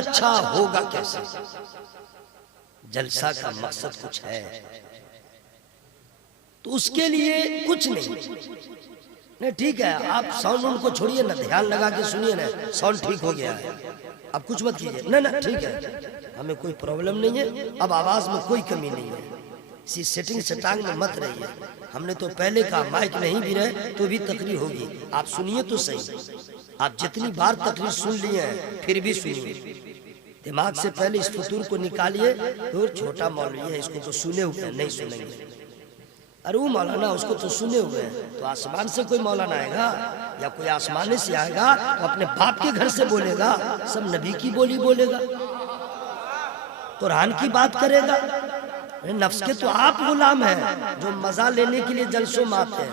अच्छा होगा कैसे? जलसा का मकसद कुछ है तो उसके लिए कुछ नहीं, ठीक है आप साउंड उनको छोड़िए ना, ध्यान लगा के सुनिए ना, साउंड ठीक हो गया है, अब कुछ मत कीजिए ना ना, ठीक है हमें कोई प्रॉब्लम नहीं है, अब आवाज में कोई कमी नहीं है, इसी सेटिंग से टांग में मत रहिए। हमने तो पहले कहा माइक नहीं भी रहे तो भी तकरीर होगी, आप सुनिए तो सही, आप जितनी बार तकरीर सुन लिए हैं फिर भी सुनिए, दिमाग से पहले इस फतूर को निकालिए, तो छोटा मौलवी है इसको तो सुने हुए हैं, नहीं सुनेंगे, अरे वो मौलाना उसको तो सुने हुए हैं, तो आसमान से कोई मौलाना आएगा या कोई आसमाने से आएगा तो अपने बाप के घर से बोलेगा, सब नबी की बोली बोलेगा, कुरान की बात करेगा। नफ्स के तो आप गुलाम हैं जो मजा लेने के लिए जलसों में आते हैं,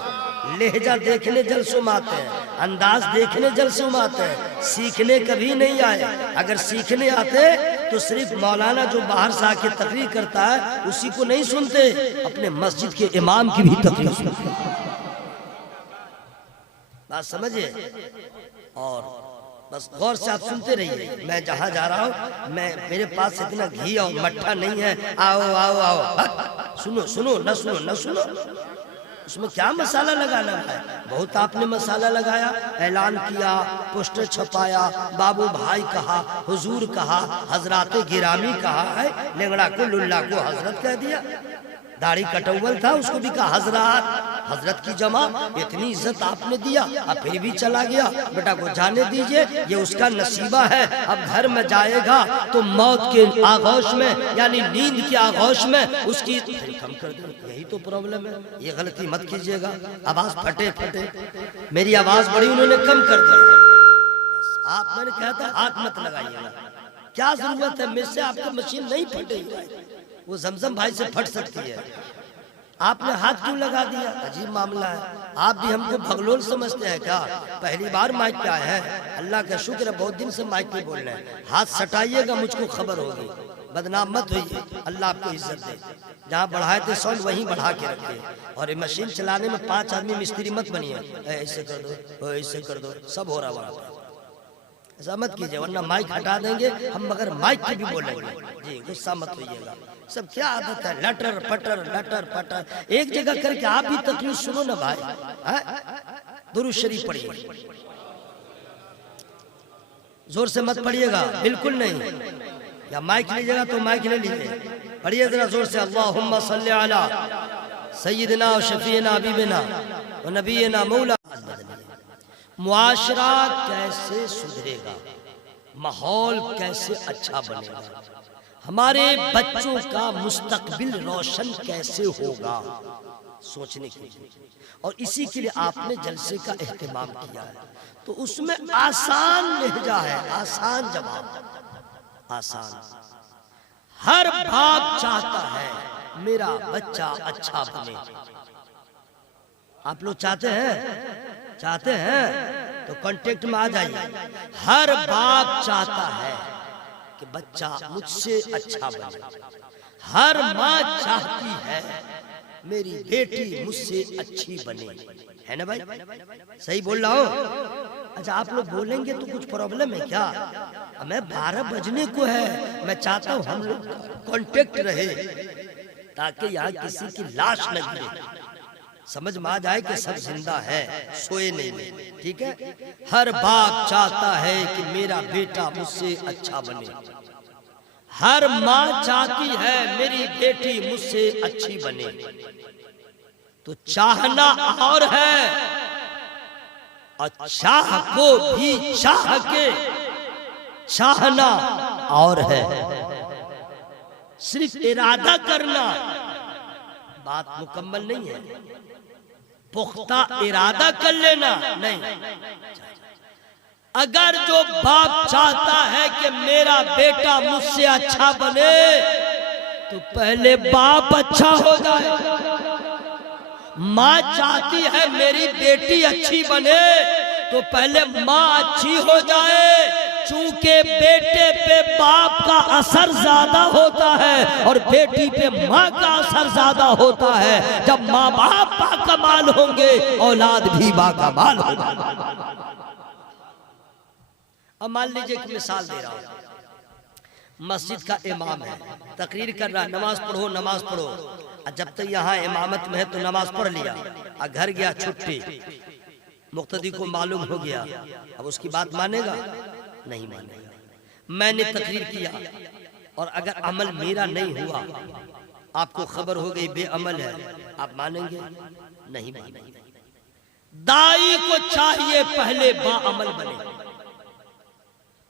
लहजा देखने जलसों में आते हैं, अंदाज देखने जलसों में आते हैं, सीखने कभी नहीं आए। अगर सीखने आते तो सिर्फ मौलाना जो बाहर से आके तकरीर करता है उसी को नहीं सुनते, अपने मस्जिद के इमाम की भी तकरीर सुनते। बात समझिए और बस गौर से आप सुनते रहिए। मैं जहाँ जा रहा हूँ, मैं मेरे पास इतना घी और मट्ठा नहीं है, आओ आओ आओ, सुनो सुनो न सुनो न सुनो, उसमें क्या मसाला लगाना है? बहुत आपने मसाला लगाया, ऐलान किया, पोस्टर छपाया, बाबू भाई कहा, हुजूर कहा, हजराते गिरामी कहा है, लेंगड़ा को लुल्ला को हजरत कह दिया, दाढ़ी कटौवल था उसको भी कहा हजरत, हजरत की जमा, इतनी इज्जत आपने दिया, अब फिर भी चला गया। बेटा को जाने दीजिए, ये उसका नसीबा है, अब घर में जाएगा तो मौत के आगोश में यानी नींद के आगोश में उसकी कम कर दो, यही तो प्रॉब्लम है, ये गलती मत कीजिएगा। आवाज फटे फटे, मेरी आवाज बड़ी उन्होंने कम कर दी, आप मैंने कहा था हाथ मत लगाइएगा, क्या जरूरत है, मेरे से आपकी मशीन नहीं फटेगी, वो जमजम भाई से फट सकती है, आपने हाथ क्यों लगा दिया? अजीब मामला है, आप भी हमको भगलोल समझते हैं क्या? पहली बार माइक पे आए हैं, अल्लाह का शुक्र है बहुत दिन से माइक पे बोल रहे हैं, हाथ सटाइएगा मुझको खबर होगी, बदनाम मत होइए, अल्लाह आपको इज्जत दे, जहाँ बढ़ाए थे साउंड वहीं बढ़ा के रखिए, और ये मशीन चलाने में 5 आदमी मिस्त्री मत बनिए, ऐसे कर दो ऐसे कर दो, सब हो रहा वहाँ पे, ऐसा मत कीजिए वरना माइक हटा देंगे हम, मगर माइक पे भी बोलेंगे जी, गुस्सा मत होइएगा। सब क्या आदत है, लटर पटर, एक जगह करके आप भी तकलीफ सुनो ना भाई, दुरूद शरीफ पढ़िए, जोर से मत पढ़िएगा, बिल्कुल नहीं, या माइक लीजिएगा तो माइक ले लीजिए, पढ़िए जरा जोर से, अल्लाहुम्मा सल्ली अला सय्यिदना व शफीना हबीबना व नबीना मौला। मुआशरा कैसे सुधरेगा, माहौल कैसे अच्छा बनेगा, हमारे बच्चों का मुस्तकबिल रोशन कैसे होगा, सोचने के लिए, और इसी के लिए आपने जलसे का एहतमाम किया है, तो उसमें आसान लहजा है, आसान जवाब, आसान। हर बाप चाहता है मेरा बच्चा अच्छा बने, आप लोग चाहते हैं तो कांटेक्ट में आ जाइए। हर बाप चाहता है कि बच्चा मुझसे अच्छा बने, हर माँ चाहती है मेरी बेटी मुझसे अच्छी बने, है ना भाई? सही बोल रहा हूँ? अच्छा आप लोग बोलेंगे तो कुछ प्रॉब्लम है क्या? मैं 12 बजने को है, मैं चाहता हूँ हम लोग कांटेक्ट रहे ताकि यहाँ किसी की लाश न गिरे, समझ में आ जाए कि सब जिंदा है, सोए नहीं, ठीक है? हर बाप चाहता है कि मेरा बेटा मुझसे अच्छा बने, हर माँ चाहती है मेरी बेटी मुझसे अच्छी बने, तो चाहना और है और चाह को भी चाह के चाहना और है, सिर्फ इरादा करना बात मुकम्मल नहीं है, पुख्ता इरादा कर लेना नहीं। अगर जो बाप चाहता है कि मेरा बेटा मुझसे अच्छा बने तो पहले बाप अच्छा हो जाए, माँ चाहती है मेरी बेटी अच्छी बने तो पहले माँ अच्छी हो जाए, चूंकि बेटे पे बाप का असर ज्यादा होता है और बेटी पे माँ का असर ज्यादा होता है। जब माँ बाप बाकमाल होंगे औलाद भी बाकमाल होगा। अब मान लीजिए कि मिसाल दे रहा हूं, मस्जिद का इमाम है, तकरीर कर रहा है, नमाज पढ़ो नमाज पढ़ो, और जब तक यहाँ इमामत में है तो नमाज पढ़ लिया, और घर गया छुट्टी, मुक्तदी को मालूम हो गया, अब उसकी बात मानेगा? नहीं मानेगा। मैंने तकरीर किया और अगर अमल मेरा नहीं हुआ, आपको खबर हो गई बेअमल है, आप मानेंगे? नहीं मानेंगे। दाई को चाहिए पहले बाअमल बने,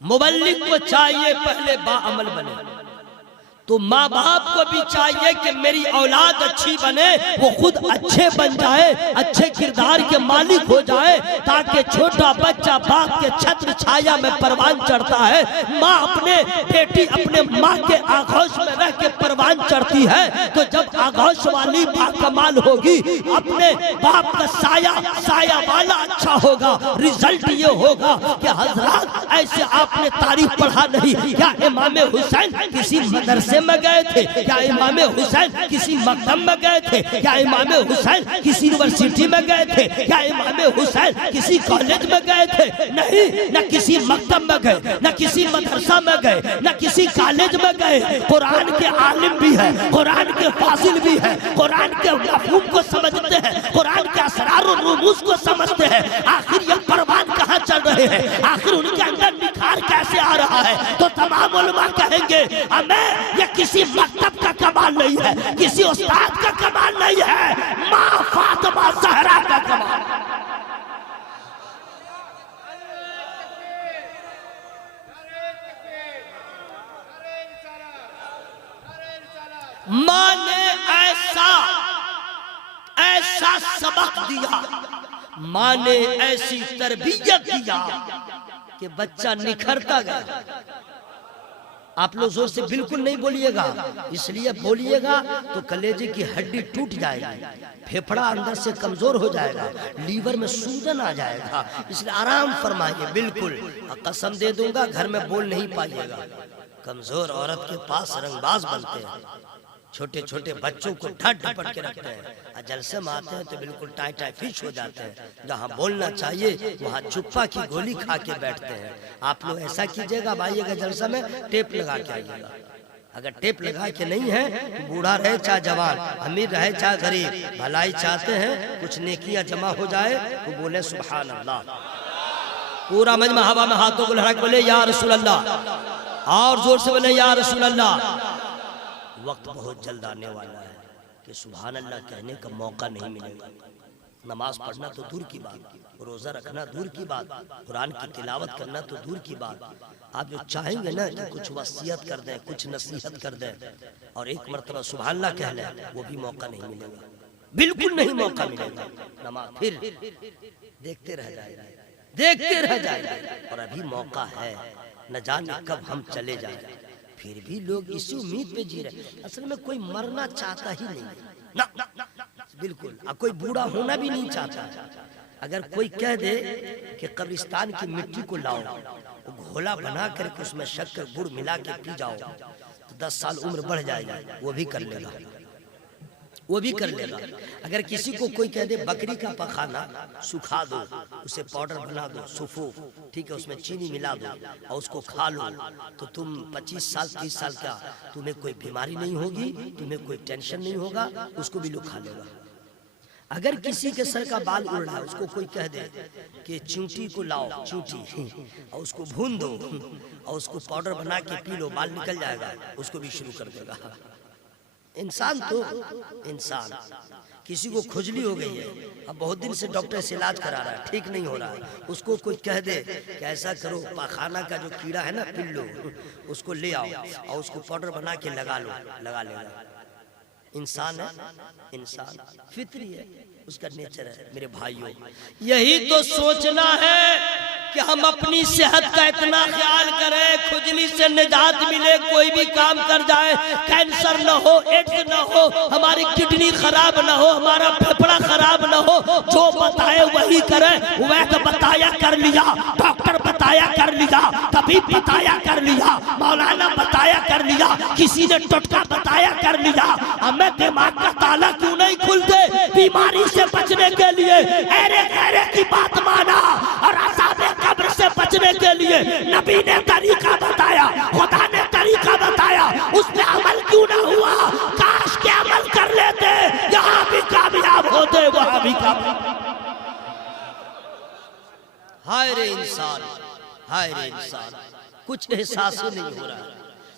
मुबल्लिग को चाहिए पहले बाअमल बने। तो माँ बाप को भी चाहिए कि मेरी औलाद अच्छी बने, वो खुद अच्छे बन जाए, अच्छे किरदार के मालिक हो जाए, ताकि छोटा बच्चा बाप के छत्र छाया में परवान चढ़ता है। माँ अपने बेटी अपने माँ के आगोश में रह के परवान चढ़ती है, तो जब आगोश वाली बाकमाल होगी, अपने बाप का साया साया वाला अच्छा होगा। रिजल्ट ये होगा कि हजरात ऐसे आपने तारीफ पढ़ा नहीं, क्या इमाम हुसैन किसी मदरसे में गए थे? क्या इमाम हुसैन किसी मकतब में गए थे? क्या इमाम हुसैन किसी यूनिवर्सिटी में गए थे? क्या इमाम हुसैन किसी कॉलेज में गए थे? नहीं, न किसी मकतब में गए, न किसी मदरसा में गए, न किसी कॉलेज में गए। कुरान के आलिम भी है, कुरान के फासिल भी है, कुरान के मफ़हूम को समझते हैं, कुरान के असरार और रुमूज़ को समझते हैं। आखिर ये परवान कहाँ चल रहे हैं? आखिर उनके अंदर निखार कैसे आ रहा है? तो तमाम उलमा कहेंगे हमें किसी मकतब का कमाल नहीं है, किसी उस्ताद का कमाल नहीं है, माँ फातिमा ज़हरा का कमाल। माँ ने ऐसा ऐसा सबक दिया, माँ ने ऐसी तरबियत दिया कि बच्चा निखरता गया। आप लोग जोर से बिल्कुल नहीं बोलिएगा, इसलिए बोलिएगा तो कलेजे की हड्डी टूट जाएगी, फेफड़ा अंदर से कमजोर हो जाएगा, लीवर में सूजन आ जाएगा, इसलिए आराम फरमाइए। बिल्कुल कसम दे दूंगा घर में बोल नहीं पाइएगा। कमजोर औरत के पास रंगबाज बनते हैं, छोटे छोटे बच्चों को ढट ढपट के रखते हैं, और जलसे में आते हैं तो बिल्कुल टाई टाई फिश हो जाते हैं। जहाँ बोलना चाहिए वहाँ चुप्पा की गोली खा के बैठते हैं। आप लोग ऐसा कीजिएगा, आइएगा जलसा में टेप लगा के आइएगा। अगर टेप लगा के नहीं है तो बूढ़ा रहे चाहे जवान, अमीर रहे चाहे गरीब, भलाई चाहते हैं, कुछ नेकियां जमा हो जाए तो बोले सुभान अल्लाह। पूरा मजमा हवा में हाथों को लहरा के बोले या रसूल अल्लाह, और जोर से बोले या रसूल अल्लाह। वक्त बहुत जल्द आने वाला है कि सुभान अल्लाह कहने का मौका नहीं मिलेगा। नमाज पढ़ना तो दूर की बात, रोजा रखना दूर की बात, कुरान की तिलावत करना तो दूर की बात। आप जो चाहेंगे ना कि कुछ वसीयत कर दें, कुछ नसीहत कर दें और एक मरतबा सुभान अल्लाह कह लें, वो भी मौका नहीं मिलेगा, बिल्कुल नहीं मौका मिलेगा। नमाज फिर देखते रह जाएगा, देखते रह जाएगा। और अभी मौका है, न जाने कब हम चले जाएंगे। फिर भी लोग इसी उम्मीद पे जी रहे। असल में कोई मरना चाहता ही नहीं ना, बिल्कुल। कोई बूढ़ा होना भी नहीं चाहता। अगर कोई कह दे कि कब्रिस्तान की मिट्टी को लाओ, घोला बना करके उसमें शक्कर गुड़ मिला के पी जाओ, तो 10 साल उम्र बढ़ जाएगी, वो भी कर लेगा, वो भी कर लेगा। अगर किसी को कोई कह दे बकरी का पखाना सुखा दो, उसे पाउडर बना दो, सुफो, ठीक है, उसमें चीनी मिला दो और उसको खा लो, तो तुम 25 साल 30 साल का, तुम्हें कोई बीमारी नहीं होगी, तुम्हें कोई टेंशन नहीं होगा, उसको भी लोग खा लेगा। अगर किसी के सर का बाल उड़ रहा है, उसको कोई कह दे कि चींटी को लाओ, चींटी, और उसको भून दो और उसको पाउडर बना के पी लो, बाल निकल जाएगा, उसको भी शुरू कर देगा। इंसान तो इंसान, किसी को खुजली हो गई है, अब बहुत दिन से डॉक्टर से इलाज करा रहा है, ठीक नहीं हो रहा है, उसको कोई कह दे कि ऐसा करो, पाखाना का जो कीड़ा है ना, पिल्लू, उसको ले आओ और उसको पाउडर बना के लगा लो, लगा लेगा। इंसान है, इंसान फितरी है, उसका नेचर है। मेरे भाइयों, यही तो सोचना है कि हम अपनी सेहत का इतना ख्याल करें, खुजली से निजात मिले, कोई भी काम कर जाए, कैंसर न हो, एड्स न हो, हमारी किडनी खराब न हो, हमारा फेफड़ा खराब न हो, जो बताए वही करें। वैद्य बताया कर लिया, डॉक्टर बताया कर लिया, तबीब बताया कर लिया, मौलाना बताया कर लिया, किसी ने टोटका बताया कर लिया। हमें दिमाग का ताला क्यों नहीं खुलते बीमारी से बचने के लिए? अरे अरे की बात माना और अज़ाब कब्र से बचने के लिए नबी ने तरीका बताया, खुदा ने तरीका हाय रे इंसान, कुछ एहसास ही नहीं हो रहा है।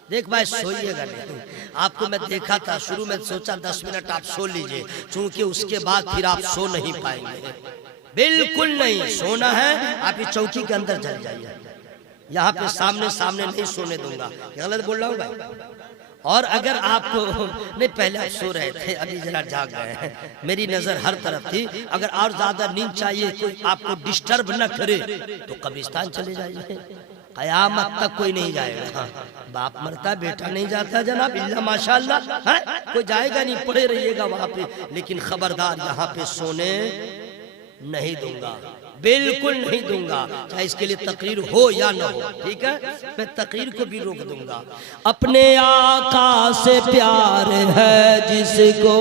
देख भाई सोइएगा नहीं, आपको मैं देखा था शुरू में सोचा 10 मिनट आप सो लीजिए, क्योंकि उसके बाद फिर आप सो नहीं पाएंगे, बिल्कुल नहीं सोना है। आप इस चौकी के अंदर चल जाइए, यहाँ पे सामने सामने नहीं सोने दूंगा। गलत बोल रहा हूँ भाई? और अगर आपको नहीं, पहले आप सो रहे थे, अभी जरा जाग गए हैं, मेरी नजर हर तरफ थी। अगर और ज्यादा नींद चाहिए, कोई आपको डिस्टर्ब न करे तो कब्रिस्तान चले जाइए, कयामत तक कोई नहीं जाएगा। बाप मरता बेटा नहीं जाता जनाब, इल्ला माशाअल्लाह है, कोई जाएगा नहीं, पड़े रहिएगा वहां पे। लेकिन खबरदार यहाँ पे सोने नहीं दूंगा, बिल्कुल नहीं दूंगा, चाहे इसके लिए तकरीर हो या ना हो। ठीक है, मैं तकरीर को भी रोक दूंगा। अपने आका से प्यार है जिसको,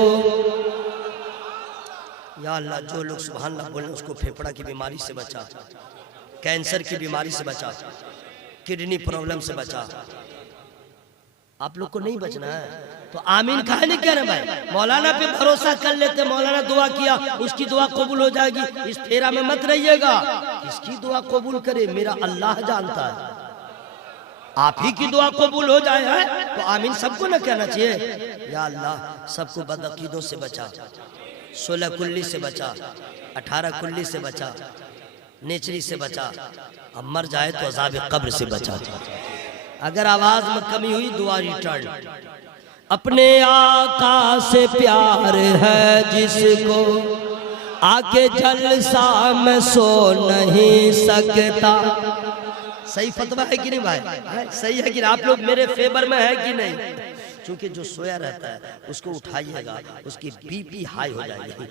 या अल्लाह जो लोग सुभान अल्लाह बोले उसको फेफड़ा की बीमारी से बचा, कैंसर की बीमारी से बचा, किडनी प्रॉब्लम से बचा। आप लोग को नहीं बचना है तो आमीन कहा नहीं कह रहे भाई? मौलाना पे भरोसा कर लेते, मौलाना दुआ किया उसकी दुआ कबूल हो जाएगी, इस फेरा में मत रहिएगा। इसकी दुआ कबूल करे मेरा अल्लाह जानता है, आप ही की दुआ कबूल हो जाए है तो आमीन सबको ना कहना चाहिए। या अल्लाह सबको बदअकीदों से बचा, 16 कुल्ली से बचा, 18 कुल्ली से बचा, नेचरी से बचा, अब मर जाए तो अज़ाब कब्र से बचा। अगर आवाज में कमी हुई दुआ रिटर्न। अपने आका से प्यार है जिसको, आके जलसा में सो नहीं सकता। सही फतवा है कि नहीं भाई? सही है कि आप लोग मेरे फेवर में है कि नहीं? क्योंकि जो सोया रहता है उसको उठाइएगा, उसकी बीपी हाई हो जाएगी,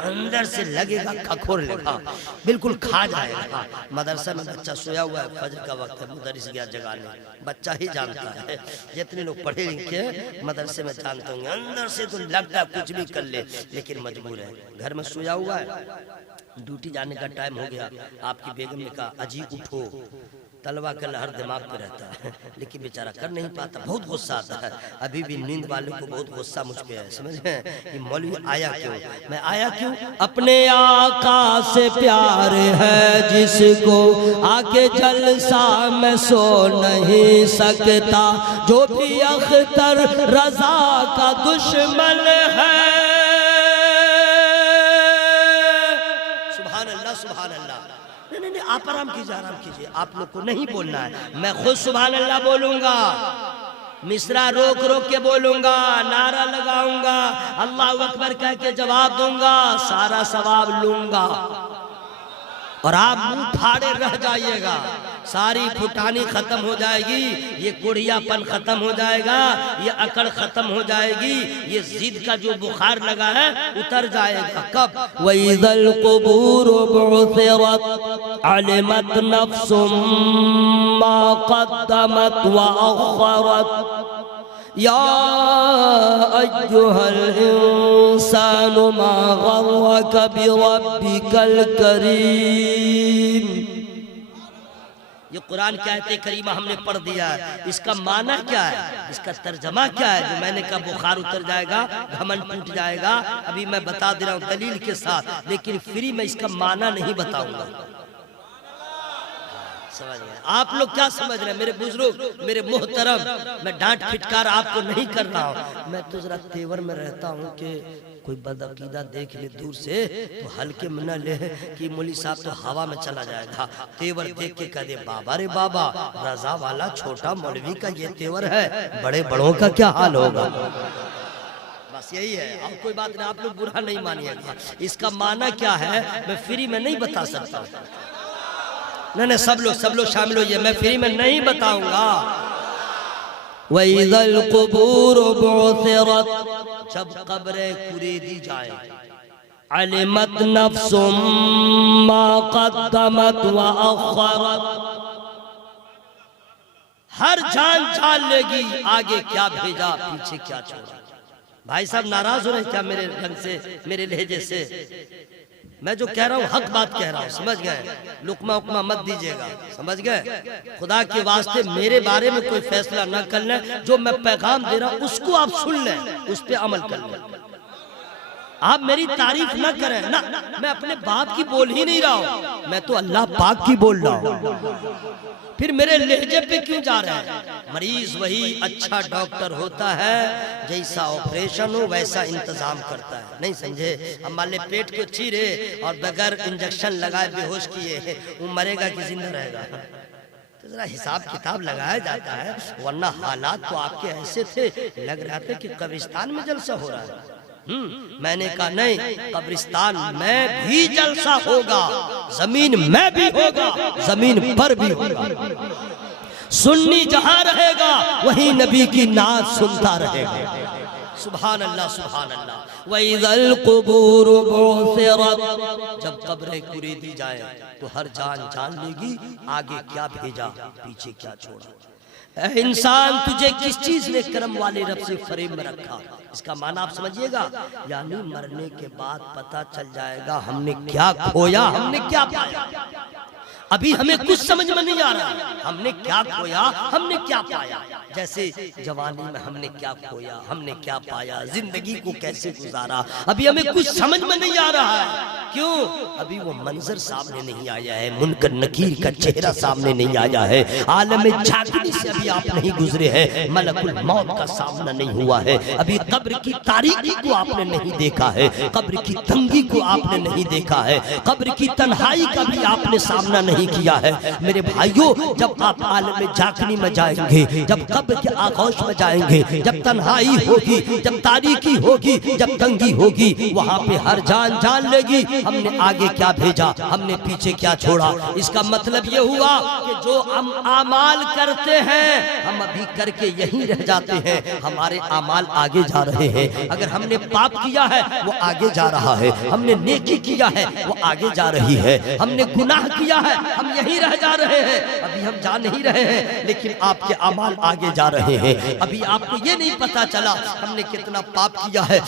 अंदर से लगेगा खखोर लेगा, बिल्कुल खा जाएगा। मदरसा में बच्चा सोया हुआ है, फजर का वक्त है, मुदरिस गया जगाने, बच्चा ही जानता है। जितने लोग पढ़े लिखे मदरसे में जानते होंगे, अंदर से तो लगता है कुछ भी कर ले, लेकिन मजबूर है। घर में सोया हुआ है, ड्यूटी जाने का टाइम हो गया, आपकी बेगम ने कहा अजी उठो, तलवा का लहर दिमाग पे रहता है, लेकिन बेचारा कर नहीं पाता, बहुत गुस्सा आता है। अभी भी नींद वाले को बहुत गुस्सा मुझ पे है, समझ में कि मौलवी आया क्यों, मैं आया क्यों? अपने आका से प्यार है जिसको, आके जलसा में सो नहीं सकता। जो भी अख्तर रजा का दुश्मन है, सुभान अल्लाह सुभान अल्लाह। नहीं, आप आराम कीजिए, आराम कीजिए, आप लोग को नहीं बोलना है, मैं खुद सुभान अल्लाह बोलूंगा, मिसरा रोक रोक के बोलूंगा, नारा लगाऊंगा, अल्लाह अकबर कह के जवाब दूंगा, सारा सवाब लूंगा और आप मुंह फाड़े रह जाइएगा। सारी फुटानी खत्म हो जाएगी, ये कुड़ियापन खत्म हो जाएगा, ये अकड़ खत्म हो जाएगी, ये जिद का जो बुखार लगा है उतर जाएगा। कब? वइज़ल क़ुबूर बुअसिरत अलिमत नफ्सुम मा क़द्दमत व अख़रत। या अय्युहल इंसानु मा गर्रक बिरब्बिकल करीम। ये कुरान की आयत करीमा हमने पढ़ दिया है, इसका माना क्या है, इसका तर्जमा क्या है? जो मैंने कहा बुखार उतर जाएगा, घमंड टूट जाएगा, अभी मैं बता दे रहा हूँ दलील के साथ, लेकिन फ्री में इसका माना नहीं बताऊंगा। समझ गए? आप लोग क्या समझ रहे हैं मेरे बुजुर्ग, मेरे मोहतरम? मैं डांट फिटकार आपको नहीं कर रहा हूँ, मैं तो जरा तेवर में रहता हूँ कि कोई बदअकीदा देख ले दूर से तो हल्के में न ले कि मौली साहब तो हवा में चला जाएगा। तेवर देख के कह दे बाबा रे बाबा, रजा वाला छोटा मौलवी का ये तेवर है, बड़े बड़ों का क्या हाल होगा। बस यही है, और कोई बात नहीं, आप लोग बुरा नहीं मानिएगा। इसका माना क्या है मैं फ्री में नहीं बता सकता। नहीं, सब लोग शामिल होइए, मैं फ्री में नहीं बताऊंगा। वइज़ल क़ुबूर बुअसिरत, जब कब्रें कुरेदी जाए, अलिमत नफ्सुम मा क़द्दमत व अख़रत, हर जान जान लेगी आगे क्या भेजा पीछे क्या छोड़ा। भाई साहब नाराज हो रहे क्या मेरे ढंग से, मेरे लहजे से? मैं जो कह रहा हूँ हक बात कह रहा हूँ, समझ गए? लुकमा उकमा मत दीजिएगा, समझ गए? खुदा के वास्ते मेरे बारे में कोई फैसला न कर लें, जो मैं पैगाम दे रहा हूँ उसको आप सुन लें, उस पर अमल कर लें। आप मेरी तारीफ न करें ना, मैं अपने बाप की बोल ही नहीं रहा हूँ, मैं तो अल्लाह पाक की बोल रहा हूँ। फिर मेरे लहजे पे क्यों जा रहा है? मरीज वही अच्छा डॉक्टर होता है, जैसा ऑपरेशन हो वैसा इंतजाम करता है। नहीं समझे? अब मान ले पेट को चीरे और बगैर इंजेक्शन लगाए बेहोश किए, वो मरेगा कि जिंदा रहेगा? तो जरा हिसाब किताब लगाया जाता है, वरना हालात तो आपके ऐसे थे, लग रहा था कि कब्रिस्तान में जलसा हो रहा है। मैंने कहा नहीं, कब्रिस्तान में भी जलसा होगा, जमीन में भी होगा, जमीन पर भी होगा। सुन्नी जहां रहेगा वहीं नबी की नात सुनता रहेगा। सुभान अल्लाह, सुभान अल्लाह। वइज़ल क़ुबूर बुसिरत, जब कब्रें कुरीदी जाए तो हर जान जान लेगी आगे क्या भेजा पीछे क्या छोड़ा। इंसान तुझे किस चीज ने करम वाले रब से फरेब में रखा? इसका माना आप समझिएगा, यानी मरने के बाद पता चल जाएगा हमने क्या खोया, हमने क्या पाया। अभी हमें कुछ समझ में नहीं आ रहा हमने क्या खोया, हमने क्या पाया। जैसे जवानी में हमने क्या खोया, हमने क्या पाया, जिंदगी को कैसे गुजारा, अभी हमें कुछ समझ में नहीं आ रहा है। क्यों? अभी वो मंजर सामने नहीं आया है, मुनकर नकीर का चेहरा सामने नहीं आया है, आलम झांकनी से अभी आप नहीं गुजरे हैं, मलकुल मौत का सामना नहीं हुआ है, अभी कब्र की तारीकी को आपने नहीं देखा है, कब्र की तंगी को आपने नहीं देखा है, कब्र की तन्हाई का भी आपने सामना नहीं किया है। मेरे भाइयों, जब आप आलम झांकनी में जाएंगे, जब कब्र के आगोश में जाएंगे, जब तन्हाई होगी, जब तारीकी होगी, जब तंगी होगी, वहाँ पे हर जान जान लेगी हमने आगे क्या भेजा, हमने पीछे क्या छोड़ा। इसका मतलब ये हुआ कि जो हम आमाल करते हैं हम अभी करके यहीं रह जाते हैं, हमारे आमाल आगे जा रहे हैं। अगर हमने पाप किया है वो आगे जा रहा है, हमने नेकी किया है वो आगे जा रही है, हमने गुनाह किया है हम यहीं रह जा रहे हैं, अभी हम जा नहीं रहे हैं, लेकिन आपके अमाल आगे जा रहे हैं। अभी आपको ये नहीं पता चला हमने कितना पाप किया है,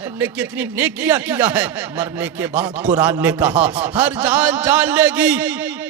हमने कितनी नेकियां किया है। मरने के बाद कुरान ने कहा हर जान जान लेगी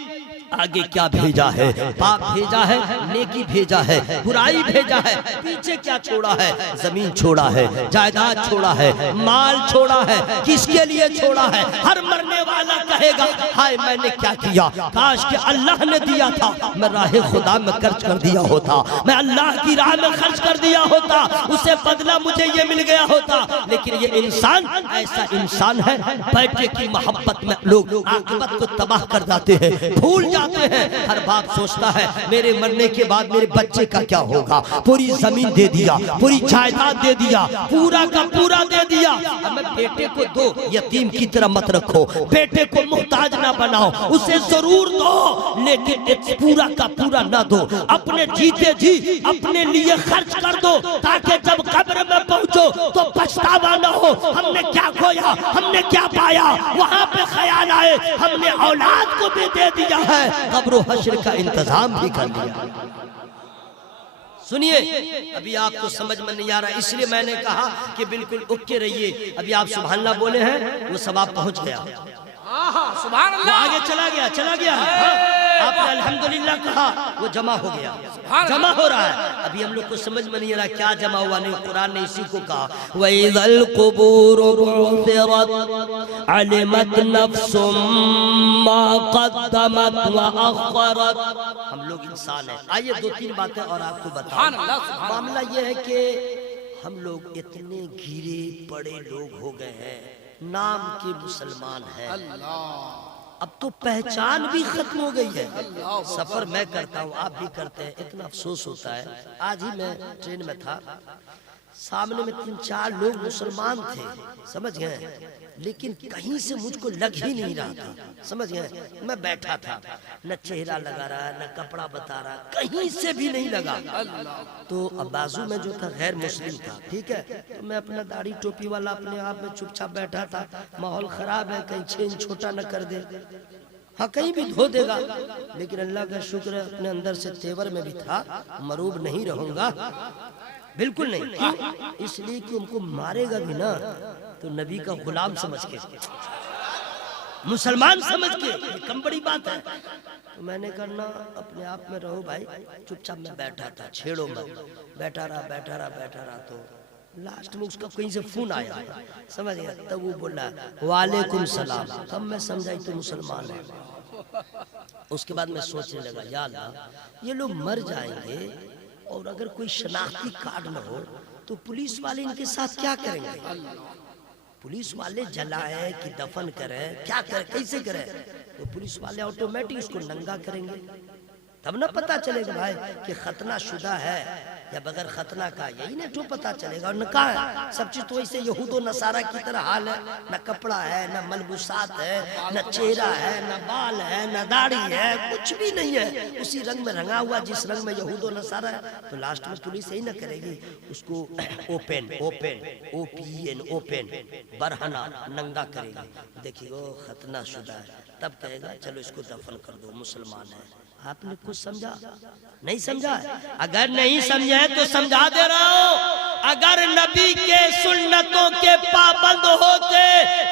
आगे क्या भेजा है, पाप भेजा है, नेकी भेजा है, बुराई भेजा है, पीछे क्या छोड़ा है, जमीन छोड़ा है, जायदाद छोड़ा है, माल छोड़ा है, किसके लिए छोड़ा है। हर मरने वाला कहेगा हाय मैंने क्या किया, काश कि अल्लाह ने दिया था, मैं राह खुदा में खर्च कर दिया होता, मैं अल्लाह की राह में खर्च कर दिया होता, उसे बदला मुझे ये मिल गया होता। लेकिन ये इंसान ऐसा इंसान है, बैठे की मोहब्बत में लोग आखिरत को तबाह कर जाते हैं, भूल जाते हैं। हर बाप सोचता है मेरे मरने के बाद मेरे बच्चे का क्या होगा, पूरी जमीन दे दिया, पूरी जायदाद दे दिया, पूरा का पूरा दे दिया। अब बेटे को दो, यतीम की तरह मत रखो, बेटे को मोहताज ना बनाओ, उसे जरूर दो लेकिन पूरा का पूरा ना दो, अपने जीते जी अपने लिए खर्च कर दो, ताकि जब कब्र में पहुंचो तो पछतावा ना हो हमने क्या खोया, हमने क्या पाया। वहां पे ख्याल आए हमने औलाद को भी दे दिया है, कब्र हश्र का इंतजाम भी कर लिया। सुनिए, अभी आपको समझ में नहीं आ रहा, इसलिए मैंने कहा कि बिल्कुल उक्के रहिए। अभी आप सुभान अल्लाह बोले हैं, वो सवाब पहुंच गया, सुभान अल्लाह, आगे चला गया, चला गया। आपने अल्हम्दुलिल्लाह कहा, वो जमा हो गया, जमा हो रहा है। अभी हम लोग को समझ में नहीं आ रहा क्या जमा हुआ। नहीं, कुरान ने इसी को कहा वइज़ल क़ुबूर बुसिरत अलिमत नफ्सुम मा क़द्दमत व अख़रत। हम लोग इंसान हैं। आइए दो तीन बातें और आपको बताऊं। मामला ये है कि हम लोग इतने घिरे पड़े लोग हो गए हैं, नाम के मुसलमान हैं, अब तो पहचान भी खत्म हो गई है। सफर मैं करता हूँ, आप भी करते हैं, इतना अफसोस होता है। आज ही मैं ट्रेन में था, सामने में 3-4 लोग मुसलमान थे, समझ गए, लेकिन कहीं से मुझको लग ही नहीं रहा था, समझ गए। मैं बैठा था, न चेहरा लगा रहा, न कपड़ा बता रहा, कहीं से भी नहीं लगा। तो अब बाजू में जो था गैर मुस्लिम था, ठीक है, तो मैं अपना दाढ़ी टोपी वाला अपने आप में चुपचाप बैठा था। माहौल खराब है, कहीं छेन छोटा न कर दे, हाँ कहीं भी धो देगा, लेकिन अल्लाह का शुक्र है अपने अंदर से तेवर में भी था, मरूब नहीं रहूंगा, बिल्कुल नहीं। क्यों? इसलिए कि उनको मारेगा भी ना तो नबी का गुलाम समझ के, मुसलमान समझ के, ये कम बड़ी बात है। तो मैंने करना अपने आप में रहो भाई, चुपचाप मैं बैठा था, छेड़ो मत, बैठा रहा। तो लास्ट में उसका कहीं से फोन आया, समझ गया, तब वो बोला वालेकुम सलाम। तब मैं समझा तो मुसलमान है। उसके बाद मैं सोचने लगा, या अल्लाह, ये लोग मर जाएंगे और अगर कोई शनाख्ती कार्ड न हो तो पुलिस वाले इनके साथ क्या करेंगे? पुलिस वाले जलाएं कि दफन करें, क्या करें, कैसे करें? तो पुलिस वाले ऑटोमेटिक उसको नंगा करेंगे, तब ना पता चलेगा भाई कि खतना शुदा है या बगैर खतना का, यही ना तो पता चलेगा। और न कहा है, सब चीज तो ऐसे यहूदो नसारा की तरह हाल है, न कपड़ा है, न मलबूसात है, न चेहरा है, न बाल है, न दाढ़ी है, कुछ भी नहीं है, उसी रंग में रंगा हुआ जिस रंग में यहूदो नसारा है। तो लास्ट में पुलिस यही ना करेगी, उसको ओपन ओपन OPEN ओपन बरहना नंगा करेगी, देखिए वो खतना शुदा है, तब कहेगा चलो इसको दफन कर दो, मुसलमान है। आपने कुछ समझा? नहीं समझा? अगर नहीं समझे तो समझा दे रहा हूं, अगर नबी के सुन्नतों के पाबंद होते,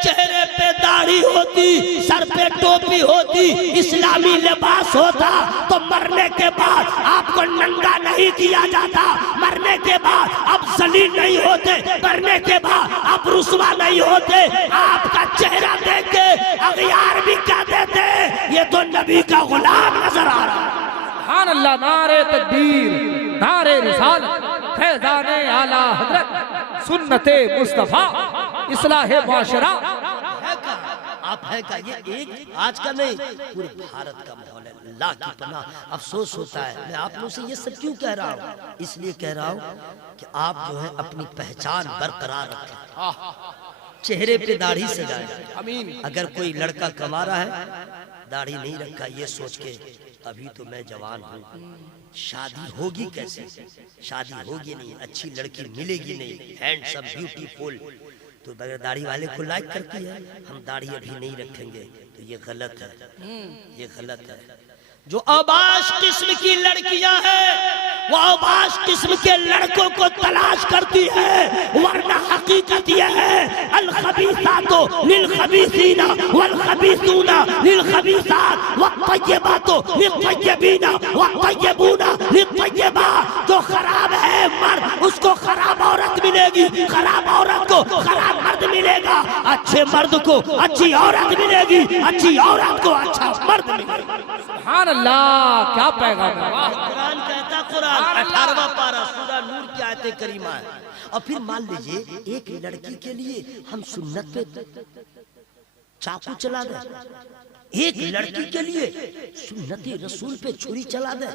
चेहरे पे दाढ़ी होती, सर पे टोपी होती, इस्लामी लिबास होता, तो मरने के बाद आपको नंगा नहीं किया जाता, मरने के बाद आप जलील नहीं होते, मरने के बाद आप रुस्वा नहीं होते, आपका चेहरा देख के अगयार भी क्या देते, ये तो नबी का गुलाम नजर आ रहा है। सुभान अल्लाह, नारे तकबीर, नारे रिसालत, फैज़ाने आला हजरत, सुन्नते मुस्तफा, इस्लाहे माशरा। आप है का ये एक आज का नहीं, पूरे भारत का माहौल है। अल्लाह की पनाह, अफसोस होता है, मैं आप लोगों से ये सब क्यों कह रहा हूँ? इसलिए कह रहा हूँ कि आप जो है अपनी पहचान बरकरार रखें, चेहरे पे दाढ़ी सजाए। आमीन। अगर कोई लड़का कमा रहा है, दाढ़ी नहीं रखा, ये सोच के अभी तो मैं जवान हूँ, शादी होगी कैसे? शादी होगी नहीं, अच्छी लड़की मिलेगी नहीं, हैंडसम ब्यूटीफुल, तो बगैर दाढ़ी वाले को लाइक करती है। हम दाढ़ी अभी नहीं रखेंगे, तो ये गलत है, ये गलत है। जो अबाश किस्म की लड़कियां हैं, वो अबाश किस्म के लड़कों को तलाश करती है, वरना हकीकत यह है, अल खबीसातो लिल खबीसीना वल खबीसूना लिल खबीसात वत्तय्यबातो लिल तय्यबीना वत्तय्यबूना लिल तय्यबात। जो खराब है मर्द, उसको खराब औरत मिलेगी, खराब औरत को खराब मर्द मिलेगा, अच्छे मर्द को अच्छी औरत मिलेगी, अच्छी औरत को अच्छा मर्द मिलेगा। सुभान अल्लाह, क्या पैगाम है। कुरान कहता, कुरान 18वां पारा सूरा नूर की आयत करीमा है। और फिर मान लीजिए एक लड़की के लिए हम सुन्नत पे चाकू चला दे, एक लड़की के लिए सुन्नत रसूल पे छुरी चला दे,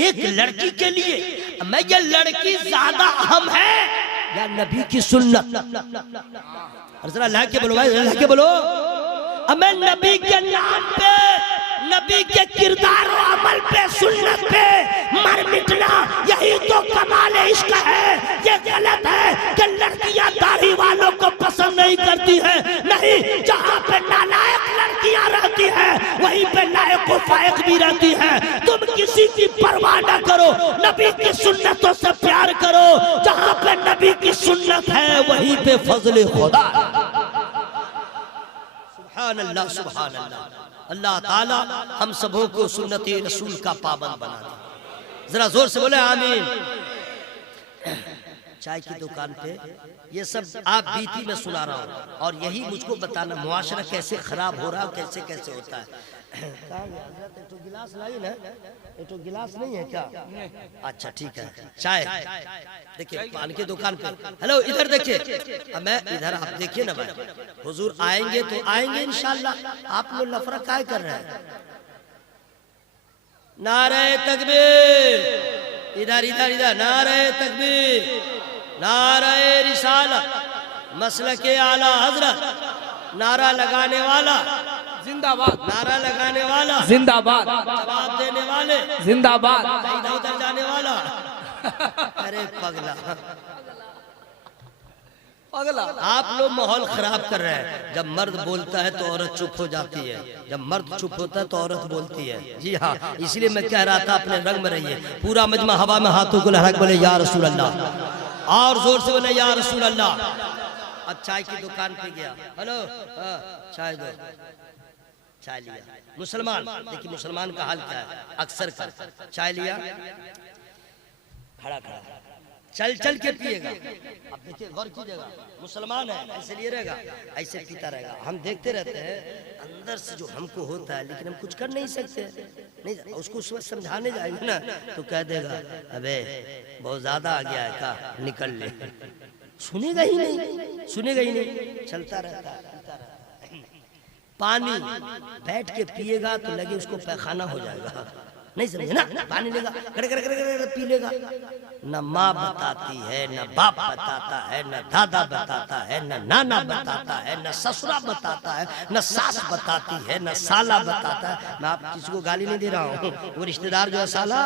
एक लड़की के लिए मैं ये लड़की ज्यादा अहम है या नबी की सुन्नत? जरा अल्लाह के बोलो भाई, अल्लाह के बोलो। मैं नबी के नाम पे, नबी के किरदार और अमल पे, सुन्नत पे मर मिटना, यही तो कमाल इश्क है। ये गलत है कि लड़कियां दाढ़ी वालों को पसंद नहीं करती है, नहीं, जहाँ पे नालायक लड़कियां रहती है वहीं पे लायक व फायक भी रहती है। तुम किसी की परवाह न करो, नबी की सुन्नतों से प्यार करो, जहाँ पे नबी की सुन्नत है वहीं पे फजल खुदा। सुभान अल्लाह, सुभान अल्लाह। अल्लाह ताला हम सबों को सुन्नत रसूल का पाबंद बना दे। जरा जोर से बोले आमीन। चाय की दुकान पे ये सब आप बीती में सुना रहा हूँ, और यही मुझको बताना मुआशरा कैसे खराब हो रहा है, कैसे कैसे होता है। तो गिलास लाई ना, तो गिलास नहीं है क्या? अच्छा ठीक है। चाय देखिए पान की दुकान पे, हेलो इधर देखिए, मैं इधर, आप देखिए ना भाई, हुजूर आएंगे तो आएंगे इंशाल्लाह। आप लोग लफड़ा काय कर रहे हैं? नारे तकबीर, इधर इधर इधर, नारे तकबीर, नारे रिसालत, मसलके आला हजरत, नारा लगाने वाला जिंदाबाद, नारा लगाने वाला जिंदाबाद, जवाब देने वाले जिंदाबाद, इधर उधर जाने वाला। अरे पगला, अगला आप लोग माहौल खराब कर रहे हैं। जब मर्द बोलता है तो औरत चुप हो जाती है, जब मर्द चुप होता है तो औरत बोलती है। जी हाँ, इसलिए मैं कह रहा था अपने रंग में रहिए। पूरा मजमा हवा में हाथों को लहरा के बोले या रसूल अल्लाह, और जोर से बोले या रसूल अल्लाह। अब चाय की दुकान पे गया, हेलो चाय दो, चाय लिया। मुसलमान, देखिए मुसलमान का हाल क्या है, अक्सर का चाय लिया, खड़ा खड़ा चल चल के पिएगा। अब देखिए गौर कीजिएगा, मुसलमान है ऐसे लिए रहेगा, ऐसे पीता रहेगा। हम देखते रहते हैं अंदर से जो हमको होता है, लेकिन हम कुछ कर नहीं सकते। नहीं उसको समझाने जाएंगे ना तो कह देगा अबे बहुत ज्यादा आ गया है का, निकल ले। सुनेगा ही नहीं, सुनेगा ही नहीं, चलता रहता है, पीता रहता है। पानी बैठ के पिएगा तो लगे उसको पैखाना हो जाएगा, नहीं समझे ना। पानी लेगा कर कर कर पी लेगा। न माँ बताती है, न बाप बताता है, न दादा बताता है, न नाना बताता है, न ससुरा बताता है, न सास बताती है, न साला बताता है। मैं आप किसी को गाली नहीं दे रहा हूँ, वो रिश्तेदार जो है साला,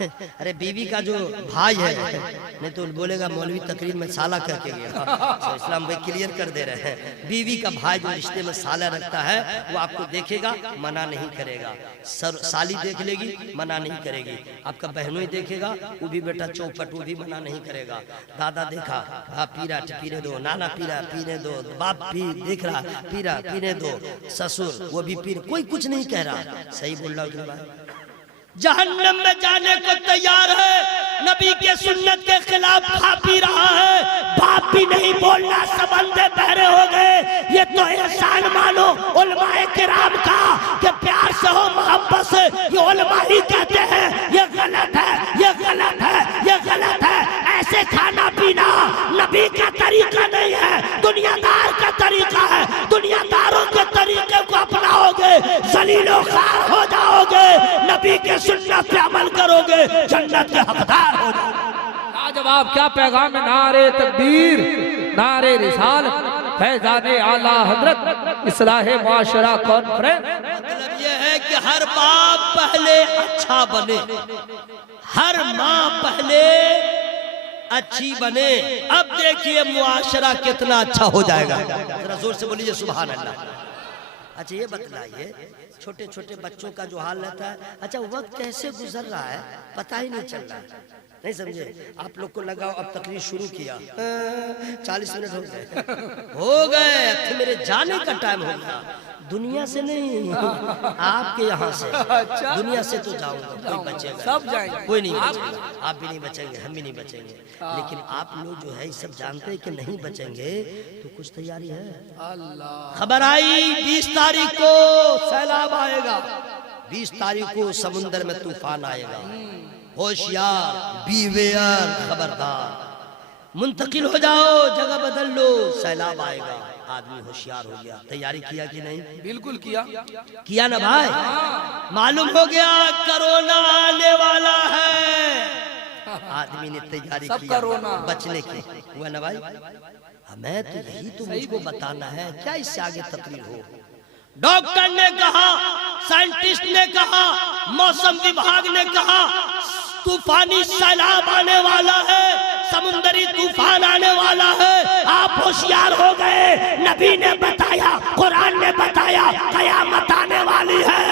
अरे बीवी का जो भाई है, नहीं तो बोलेगा मौलवी तकरीर में साला कह के गया। तो इस्लाम भाई क्लियर कर दे रहे हैं, बीवी का भाई जो रिश्ते में साला रखता है वो आपको देखेगा मना नहीं करेगा, साली देख लेगी मना नहीं करेगी, आपका बहनों ही देखेगा वो भी बेटा चौपट, वो भी मना नहीं करेगा। दादा देखा हाँ पी रहा पीने दो, नाना पी रहा पीने दो, बाप भी देख रहा पी रहा पीने दो, ससुर वो भी पी, कोई कुछ नहीं कह रहा। सही बोल रहा हूँ। जहन्नम में जाने को तैयार है, नबी के सुन्नत के खिलाफ खा पी रहा है, बाप भी नहीं बोलना, सबंदे बहरे हो गए। ये तो एहसान मानो उलमाए किराम का कि प्यार से हो मोहब्बत से, ये उलमा ही कहते हैं ये गलत है, ये गलत है, ये गलत है। ऐसे खाना पीना नबी का तरीका नहीं है, दुनियादार का तरीका है। दुनियादारों के तरीके को अपनाओगे जलीलो खार हो जाओगे, नबी के सुन्नत पे अमल करोगे जन्नत के हकदार हो जाओगे। लाजवाब, क्या पैगाम है। नारे तकबीर, नारे रिसाल, फैजाने आला हजरत, इस्लाहे माशरा कॉन्फ्रेंस। मतलब यह है कि हर बाप पहले अच्छा बने, हर माँ पहले अच्छी बने। अब देखिए मुआशरा कितना अच्छा हो जाएगा। जरा जोर से बोलिए सुभान अल्लाह। अच्छा ये बतलाइए, छोटे छोटे बच्चों का जो हाल रहता है, अच्छा वक्त कैसे गुजर रहा है पता ही नहीं चल रहा है, नहीं समझे। आप लोग को लगाओ अब तकरीर शुरू किया, 40 मिनट हो गए, तो मेरे जाने का टाइम हो गया। दुनिया से नहीं, आपके यहाँ से। अच्छा? दुनिया से तो जाऊंगा, कोई बचेगा सब जाएंगे, कोई नहीं बचेगा। आप भी नहीं बचेंगे, हम भी नहीं बचेंगे, लेकिन आप लोग जो है सब जानते हैं कि नहीं बचेंगे, तो कुछ तैयारी है। अल्लाह, खबर आई 20 तारीख को सैलाब आएगा, 20 तारीख को समुद्र में तूफान आएगा। होशियार, बीवेयर, खबरदार, मुंतकिल हो जाओ, जगह बदल लो, सैलाब आएगा। आदमी होशियार हो गया। तैयारी किया कि नहीं? बिल्कुल किया, किया ना भाई। मालूम हो गया कोरोना आने वाला है, आदमी ने तैयारी की कोरोना बचने की, हुआ ना भाई। हमें तो यही तो मुझको बताना है, क्या इससे आगे तकलीफ हो। डॉक्टर ने कहा, साइंटिस्ट ने कहा, मौसम विभाग ने कहा तूफानी सैलाब आने वाला है, समुद्री तूफान आने वाला है। आप होशियार हो गए, नबी ने बताया, कुरान ने बताया, कयामत आने वाली है,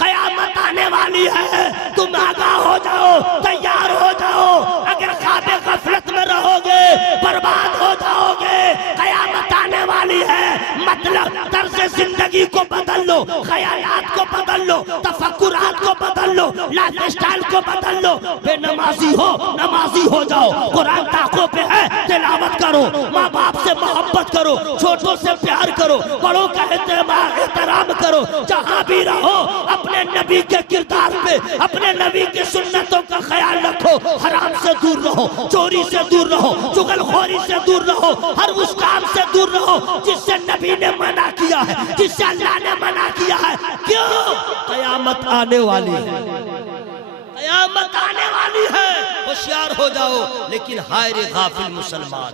कयामत आने वाली है। तुम आगाह हो जाओ, तैयार हो जाओ। अगर ख्वाबे गफलत में रहोगे बर्बाद हो जाओगे। कयामत आने वाली है, मतलब तर्ज जिंदगी को बदल लो, ख्यालात को बदल लो, तफक्कुरात को बदल लो, लाइफ स्टाइल को बदल लो। बेनमाजी हो, नमाजी हो जाओ। कुरान ताकों पे है, तिलावत करो, माँ बाप से मोहब्बत करो, छोटों से प्यार करो, बड़ों का एहतराम करो। जहाँ भी रहो अपने नबी के किरदार पे, अपने नबी की सुन्नतों का ख्याल रखो। हराम से दूर रहो, चोरी से दूर रहो, चुगलखोरी से दूर रहो, हर उस काम से दूर रहो जिससे नबी ने मना किया है, जिससे अल्लाह ने मना किया है। क्यों? कयामत आने वाली है, कयामत आने वाली है। होशियार हो जाओ। लेकिन हाय रे गाफिल मुसलमान,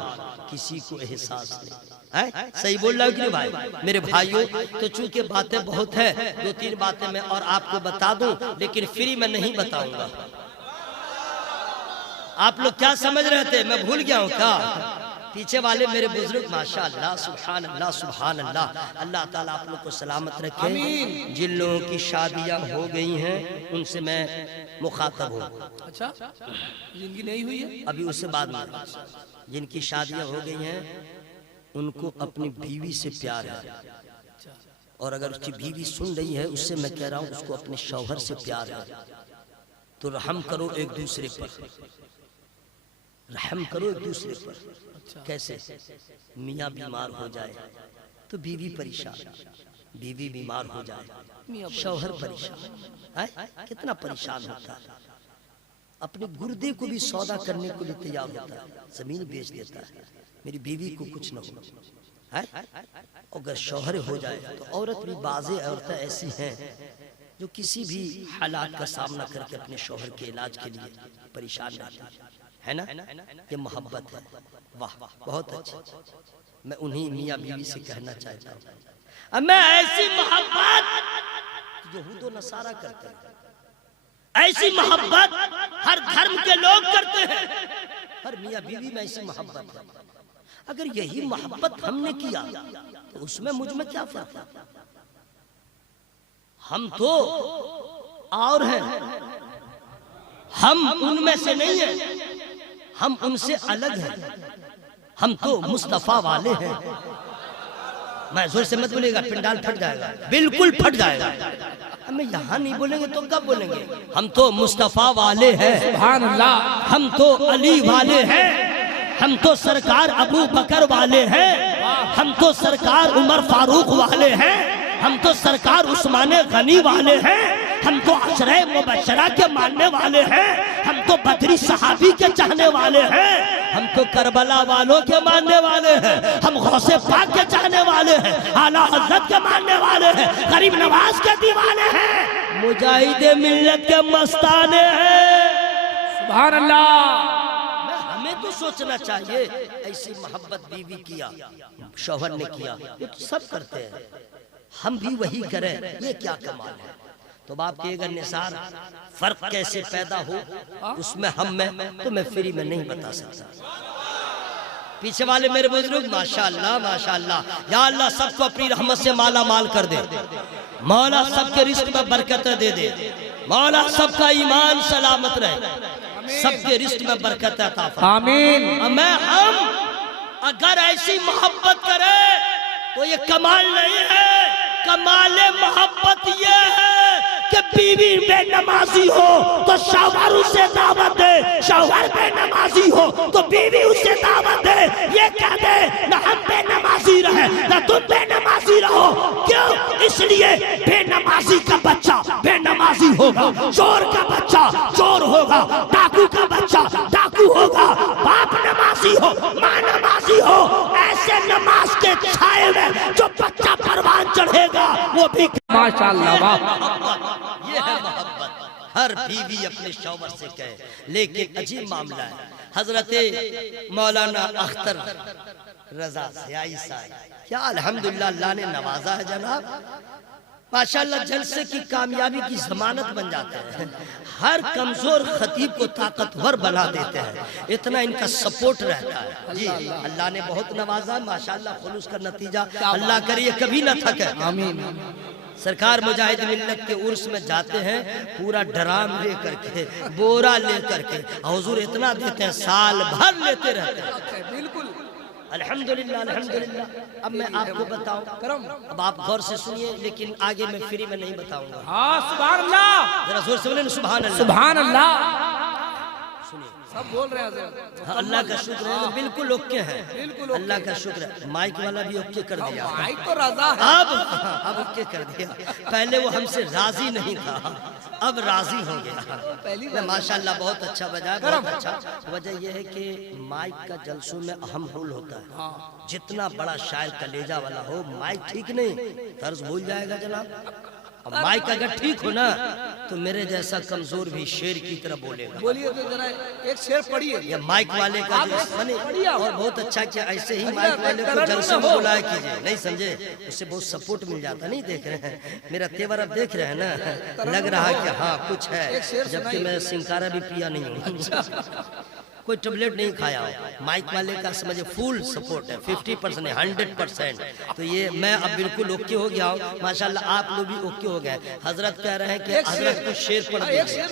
किसी को एहसास नहीं है। सही बोल रहा हूँ कि नहीं भाई? मेरे भाइयों, तो चूंकि बातें बहुत है, 2-3 बातें मैं और आपको बता दूं, लेकिन फ्री में नहीं बताऊंगा। आप लोग क्या समझ रहे थे, मैं भूल गया हूँ क्या? पीछे वाले मेरे बुजुर्ग माशाअल्लाह, सुभान अल्लाह, सुभान अल्लाह। अल्लाह ताला आप लोग को सलामत रखे। जिन लोगों की शादियां हो गई हैं उनसे मैं मुखातब हूँ। अच्छा, जिनकी नहीं हुई है अभी उससे बाद में, जिनकी शादियां हो गई हैं उनको अपनी बीवी से प्यार है, और अगर उसकी बीवी सुन रही है, उससे मैं कह रहा हूँ उसको अपने शौहर से प्यार है, तो रहम करो एक दूसरे पर। रहम करो एक दूसरे पर। कैसे? मियाँ बीमार हो जाए तो बीवी परेशान, बीवी बीमार हो जाए शौहर परेशान है, कितना परेशान होता है। अपने गुर्दे को भी सौदा करने को भी तैयार होता है, जमीन बेच देता है, मेरी बीवी को कुछ न हो है। अगर शौहर हो जाए तो औरत भी, बाज़े औरतें ऐसी हैं जो किसी भी हालात का सामना करके अपने शौहर के इलाज के लिए परेशान रहती है ना। ये मोहब्बत है। वाह बहुत अच्छा। मैं उन्हीं मियाँ बीवी से कहना चाहता हूँ, मैं ऐसी मोहब्बत यहूद व नसारा करते हैं, ऐसी मोहब्बत हर धर्म के लोग करते हैं, हर मियाँ बीवी में ऐसी मोहब्बत है। अगर यही मोहब्बत हमने किया तो उसमें मुझ में क्या फर्क है? हम तो और हैं, हम उनमें से नहीं हैं, हम उनसे अलग हैं, हम तो मुस्तफा वाले हैं। मैं जोर से मत बोलेगा, पिंडाल फट जाएगा, बिल्कुल फट जाएगा। हमें यहाँ नहीं बोलेंगे तो कब बोलेंगे? हम तो मुस्तफा वाले हैं, सुभान अल्लाह। हम तो अली वाले हैं, हम तो सरकार अबू बकर वाले हैं, हम तो सरकार उमर फारूक वाले हैं, हम तो सरकार उस्मान गनी वाले हैं, हम तो अशरे मुबशरा के मानने वाले हैं, हम तो बदरी सहाबी के चाहने वाले हैं, हम तो करबला वालों के मानने वाले हैं, हम गौसे पाक के चाहने वाले हैं, आला हजरत के मानने वाले हैं, गरीब नवाज के दीवाने हैं, मुजाहिदे मिल्लत के मस्ताने हैं। सुभान अल्लाह। हमें तो सोचना चाहिए ऐसी मोहब्बत बीवी किया, शौहर ने किया, ये तो सब करते हैं, हम भी वही करें, ये क्या कमाल है। तो बाप के अगर निसार फर्क कैसे पैदा हो उसमें हम में तो मैं फ्री में नहीं बता सकता। पीछे वाले मेरे बुजुर्ग माशाअल्लाह माशाअल्लाह, या अल्लाह सबको अपनी रहमत से माला माल कर दे, मौला सबके रिस्क में बरकत दे दे, मौला सबका ईमान सलामत रहे, सबके रिस्क में बरकत अता फरमा। आमीन। मैं हम अगर ऐसी मोहब्बत करे तो ये कमाल नहीं है, कमाल मोहब्बत ये है कि बीवी बेनमाजी हो तो शौहर उसे दावत दे, शौहर बेनमाजी हो तो बीवी उसे दावत दे, ये कह दे ना हम बेनमाजी रहे ना तुम बेनमाजी रहो। क्यों? इसलिए बेनमाजी का बच्चा बेनमाजी होगा, चोर का बच्चा चोर होगा, डाकू का बच्चा डाकू होगा, बाप नमाजी हो माँ नमाजी हो, ऐसे नमाज के छाए में जो बच्चा परवान चढ़ेगा वो भी माशाअल्लाह। ये है मोहब्बत। हर बीवी अपने शौहर से कहे, लेकिन अजीब मामला है, हजरत मौलाना अख्तर रजा ज़ियाई साहब, क्या अल्हम्दुलिल्लाह अल्लाह ने नवाजा है जनाब, माशाअल्लाह जलसे की कामयाबी की जमानत बन जाते हैं, हर कमजोर खतीब को ताकतवर बना देते हैं, इतना इनका सपोर्ट रहता है। जी अल्लाह ने बहुत नवाजा माशाअल्लाह, खुलूस का नतीजा अल्लाह करे ये कभी न थके। आमीन। सरकार मुजाहिद मिल्लत के उर्स में जाते हैं, पूरा ड्राम लेकर के, बोरा लेकर के, हुजूर इतना देते हैं, साल भर लेते रहते हैं। बिल्कुल अल्हम्दुलिल्लाह अल्हम्दुलिल्लाह। अब मैं आपको बताऊं, अब आप गौर से सुनिए, लेकिन आगे मैं फ्री में नहीं बताऊंगा। हाँ सुभान अल्लाह, जरा जोर से बोले ना सुभान अल्लाह। सुभान अल्लाह। सुनिए सब बोल रहे हैं। हाँ, अल्लाह का शुक्र है, बिल्कुल ओके है, अल्लाह का शुक्र है। माइक वाला भी ओके कर दिया, माइक तो रजा है। अब ओके कर दिया, पहले वो हमसे राजी नहीं था, अब राजी हो गया। माशाल्लाह बहुत अच्छा बजा, बहुत अच्छा। वजह यह है कि माइक का जलसों में अहम रोल होता है, जितना बड़ा शायर कलेजा वाला हो, माइक ठीक नहीं तर्ज भूल जाएगा जनाब। अब माइक अगर ठीक हो ना तो मेरे जैसा कमजोर भी शेर की तरह बोलेगा। बोलिए तो जरा एक शेर पढ़िए। ये माइक वाले का जो बने और बहुत अच्छा किया, ऐसे ही माइक वाले को जलसे में बुलाया कीजिए, नहीं समझे, उससे बहुत सपोर्ट मिल जाता। नहीं देख रहे हैं मेरा तेवर, अब देख रहे हैं ना, लग रहा है कि हाँ कुछ है, जबकि मैं सिंकारा भी पिया नहीं हूँ, कोई टेबलेट नहीं खाया हो। माइक वाले का समझे फुल सपोर्ट है, 50% 100%। तो ये मैं अब बिल्कुल ओके हो गया हूँ माशाल्लाह, आप लोग भी ओके हो गए। हजरत कह रहे हैं कि हजरत कुछ शेर पढ़ दीजिए,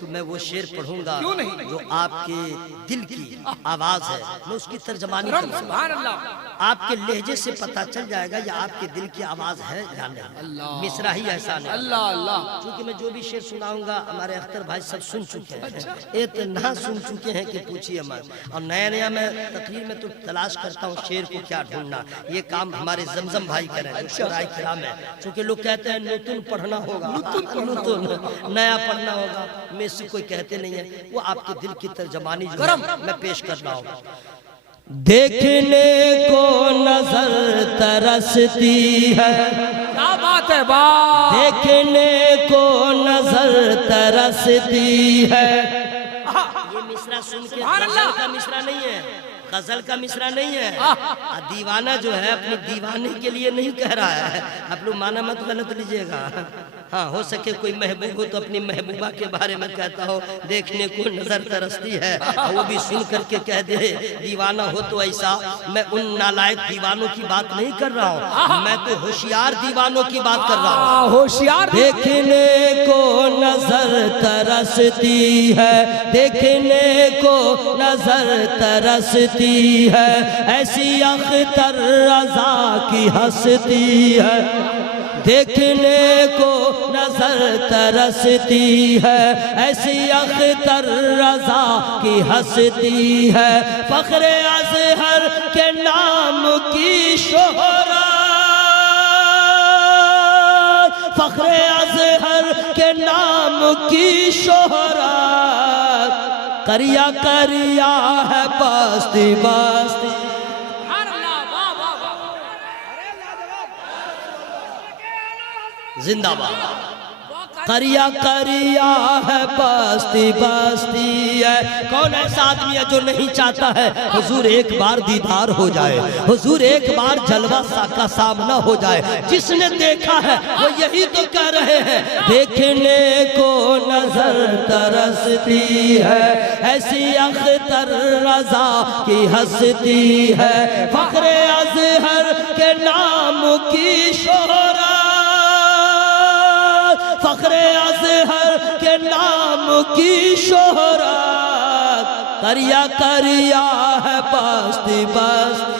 तो मैं वो शेर पढ़ूंगा जो आपके दिल की आवाज है, मैं उसकी तर्जमानी करूंगा। आपके लहजे से पता चल जाएगा ये आपके दिल की आवाज है या नहीं। मिसरा ही ऐसा नहीं, अल्लाह अल्लाह। क्योंकि मैं जो भी शेर सुनाऊंगा हमारे अख्तर भाई सब सुन चुके हैं, इतना सुन चुके हैं कि पूछिए मत। और नया नया मैं तकरीर में तो तलाश करता हूँ शेर को क्या ढूंढना, ये काम हमारे जमजम भाई करें जो शुराई किराम है। क्योंकि लोग कहते हैं नूतन पढ़ना होगा, नूतन नया पढ़ना होगा, में से कोई कहते नहीं है। वो आपके दिल की तर्जमानी जो है मैं पेश कर रहा हूँ। देखने को नजर तरसती है, क्या बात है वाह, देखने को नजर तरसती है। ये मिसरा सुन के गजल का मिसरा नहीं है, गजल का मिसरा नहीं है। दीवाना जो है अपने दीवाने के लिए नहीं कह रहा है, आप लोग माना मत गलत लीजिएगा। हाँ, हो सके कोई महबूब हो तो अपनी महबूबा के बारे में कहता हो देखने को नजर तरसती है, वो भी सुन करके कह दे दीवाना हो तो ऐसा। मैं उन नालायक दीवानों की बात नहीं कर रहा हूँ, मैं तो होशियार दीवानों की बात कर रहा हूँ। होशियार देखने को नजर तरसती है, देखने को नजर तरसती है, ऐसी अख्तर रजा की हंसती है। देखने को नजर तरसती है, ऐसी अख्तर रजा की हंसती है। फख्रे अज़हर के नाम की शोहरत, फख्रे अज़हर के नाम की शोहरत, करिया करिया है बस्ती बस्ती। जिंदाबाद। करिया करिया है बस्ती बस्ती है। कौन ऐसा आदमी है जो नहीं चाहता है हुजूर एक बार दीदार हो जाए, हुजूर एक बार जलवा का सामना हो जाए। जिसने देखा है वो यही तो कह रहे हैं देखने को नजर तरसती है, ऐसी अख्तर रजा की हंसती है। फख्रे अज़हर के नाम की शोहरत, फख्रे अज़हर के नाम की शोहरत, करिया करिया है बस्ती बस्ती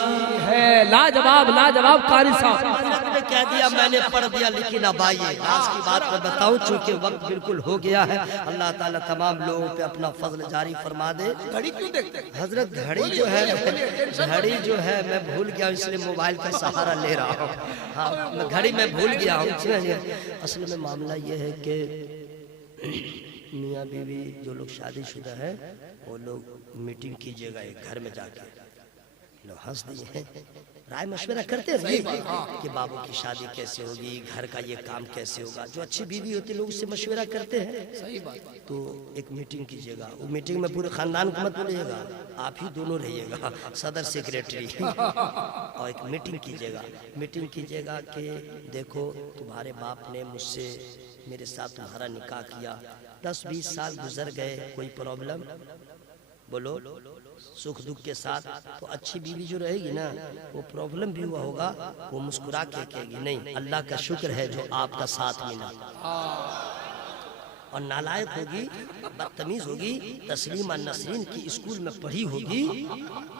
है। लाजवाब लाजवाब कारी साहब ने कह दिया, मैंने पढ़ दिया। लेकिन अब आइए आज की बात मैं बताऊं, चूंकि वक्त बिल्कुल हो गया है। अल्लाह ताला तमाम लोगों पे अपना फजल जारी फरमा दे। घड़ी क्यों देखते हैं हजरत घड़ी जो है मैं भूल गया, इसलिए मोबाइल का सहारा ले रहा हूँ। हाँ, मैं घड़ी में भूल गया हूँ। असल में मामला ये है कि मियाँ बीवी जो लोग शादीशुदा है वो लोग मीटिंग कीजिएगा एक घर में जाके। लोग हंस दिए हैं, राय मशवरा करते हैं कि बाबू की शादी कैसे होगी, घर का ये काम कैसे होगा। जो अच्छी बीवी होती है लोग उससे मशवरा करते हैं। सही बात। तो एक मीटिंग कीजिएगा, वो मीटिंग में पूरे खानदान को मत बोलिएगा, आप ही दोनों रहिएगा, सदर सेक्रेटरी। और एक मीटिंग कीजिएगा कि देखो तुम्हारे बाप ने मुझसे मेरे साथ तुम्हारा निकाह किया, 10-20 साल गुजर गए, कोई प्रॉब्लम बोलो, सुख दुख के साथ। तो अच्छी बीवी जो रहेगी ना, वो प्रॉब्लम भी हुआ होगा वो मुस्कुरा के कहेगी नहीं अल्लाह का शुक्र है जो आपका साथ मिला। और नालायक होगी, बदतमीज होगी, तस्लीमा नसरीन की स्कूल में पढ़ी होगी,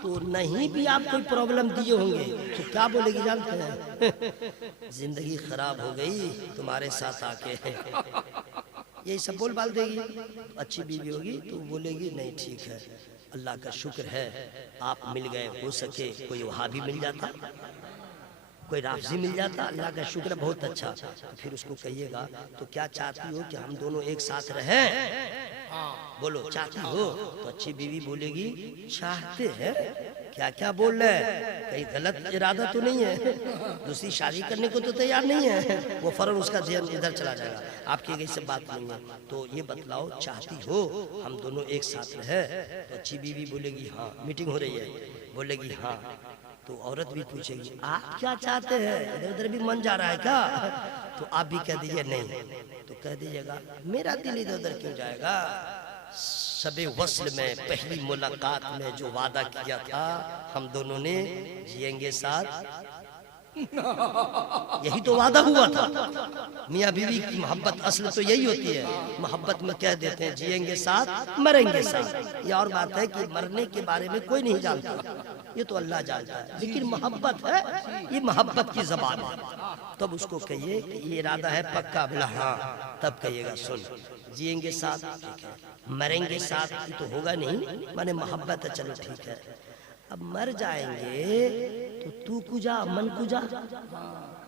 तो नहीं भी आप कोई प्रॉब्लम दिए होंगे तो क्या बोलेगी जानते हैं? जिंदगी खराब हो गई तुम्हारे साथ आके, यही सब बोल बाल देगी। अच्छी बीवी होगी तो बोलेगी नहीं ठीक है, अल्लाह का शुक्र है आप मिल गए, हो सके कोई वहाबी मिल जाता, कोई राफजी मिल जाता, अल्लाह का शुक्र है बहुत अच्छा। तो फिर उसको कहिएगा तो क्या चाहती हो कि हम दोनों एक साथ रहें? बोलो चाहती हो? तो अच्छी बीवी बोलेगी चाहते हैं। क्या क्या बोल रहे हैं, कहीं गलत इरादा तो नहीं है, दूसरी शादी करने को तो तैयार नहीं है, वो फौरन उसका ध्यान इधर चला जाएगा, आपकी कहीं से बात नहीं है। तो ये बतलाओ चाहती हो हम दोनों एक साथ रहे? तो अच्छी बीवी बोलेगी हाँ। मीटिंग हो रही है, बोलेगी हाँ। तो औरत भी पूछेगी आप क्या चाहते हैं, इधर उधर भी मन जा रहा है क्या? तो आप भी कह दीजिए नहीं। तो कह दीजिएगा मेरा दिल इधर उधर क्यों जाएगा, शबे वस्ल में पहली मुलाकात में जो वादा किया था हम दोनों ने जिएंगे साथ, यही तो वादा हुआ था। मियाँ बीवी की मोहब्बत असल तो यही होती है, मोहब्बत में कह देते हैं जिएंगे साथ मरेंगे साथ। ये और बात है कि मरने के बारे में कोई नहीं जानता, ये तो अल्लाह जानता है, लेकिन मोहब्बत है, ये मोहब्बत की ज़बान है। तब उसको कहिए कि ये इरादा है पक्का, बोला हाँ, तब कहिएगा सुन जिएंगे साथ, ठीक है मरेंगे साथ ही तो होगा नहीं, माने मोहब्बत है, चलो ठीक है। अब मर जाएंगे तो तू कुजा मन कुजा,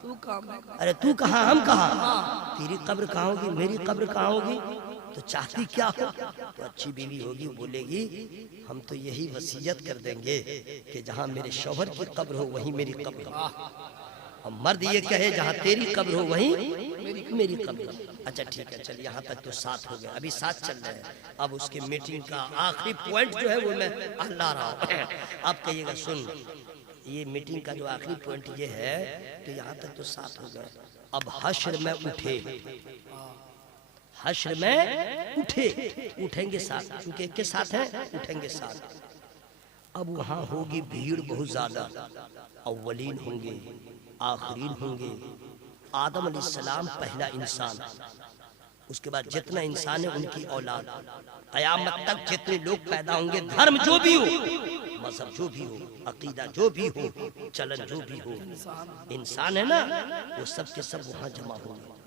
तू कहाँ, अरे तू कहाँ हम कहाँ, तेरी कब्र कहाँ होगी, मेरी कब्र कहाँ होगी, तो चाहती क्या हो, तो अच्छी बीवी होगी, बोलेगी हम तो यही वसीयत कर देंगे कि जहाँ मेरे शौहर की कब्र हो वहीं मेरी कब्र हो, और मर्द ये कहे जहाँ तेरी कब्र हो वहीं मेरी कब्र हो। अच्छा ठीक है, चल यहाँ तक तो साथ हो गया, अभी साथ चल रहे हैं। अब उसके मीटिंग का आखिरी पॉइंट जो है वो मैं ला रहा हूँ। आप कहिएगा सुन, ये मीटिंग का जो आखिरी पॉइंट ये है कि यहाँ तक तो साथ हो गए, अब हश्र में उठे, हश्र में उठे, उठेंगे साथ, क्योंकि एक के साथ हैं, उठेंगे साथ। अब वहाँ होगी भीड़ बहुत ज्यादा, अव्वलीन होंगे, आखिरीन होंगे। आदम अलैहिस्सलाम पहला इंसान, उसके बाद जितना इंसान है उनकी औलाद, कयामत तक जितने लोग पैदा होंगे, धर्म जो भी हो, मजहब जो भी हो, अकीदा जो भी हो, चलन जो भी हो, इंसान है ना, वो सब के सब वहाँ जमा होंगे।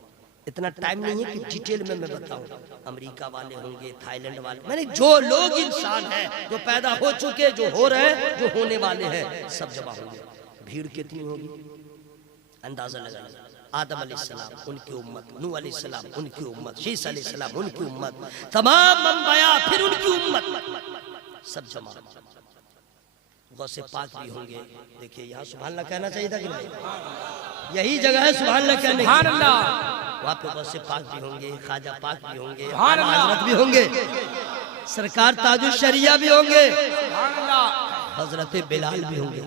इतना टाइम नहीं है कि डिटेल में मैं बताऊं। अमेरिका वाले होंगे, थाईलैंड वाले, मैंने जो लोग इंसान हैं, जो पैदा हो चुके, जो हो रहे हैं, जो होने वाले हैं, सब जमा होंगे। भीड़ कितनी होगी अंदाजा लगाइए। आदम अलैहिस्सलाम उनकी उम्मत, नूह अलैहिस्सलाम उनकी उम्मत, शीस अलैहिस्सलाम उनकी उम्मत, तमाम अंबिया फिर उनकी उम्मत, सब जमा। गौसे पाक भी होंगे। देखिए यहाँ सुभान अल्लाह कहना चाहिए था कि नहीं, यही जगह है सुभान अल्लाह कहने की। वहाँ पे गौसे पाक भी होंगे, ख्वाजा पाक भी होंगे, हजरत भी होंगे, सरकार ताजुश शरिया भी होंगे, हजरत बिलाल भी होंगे,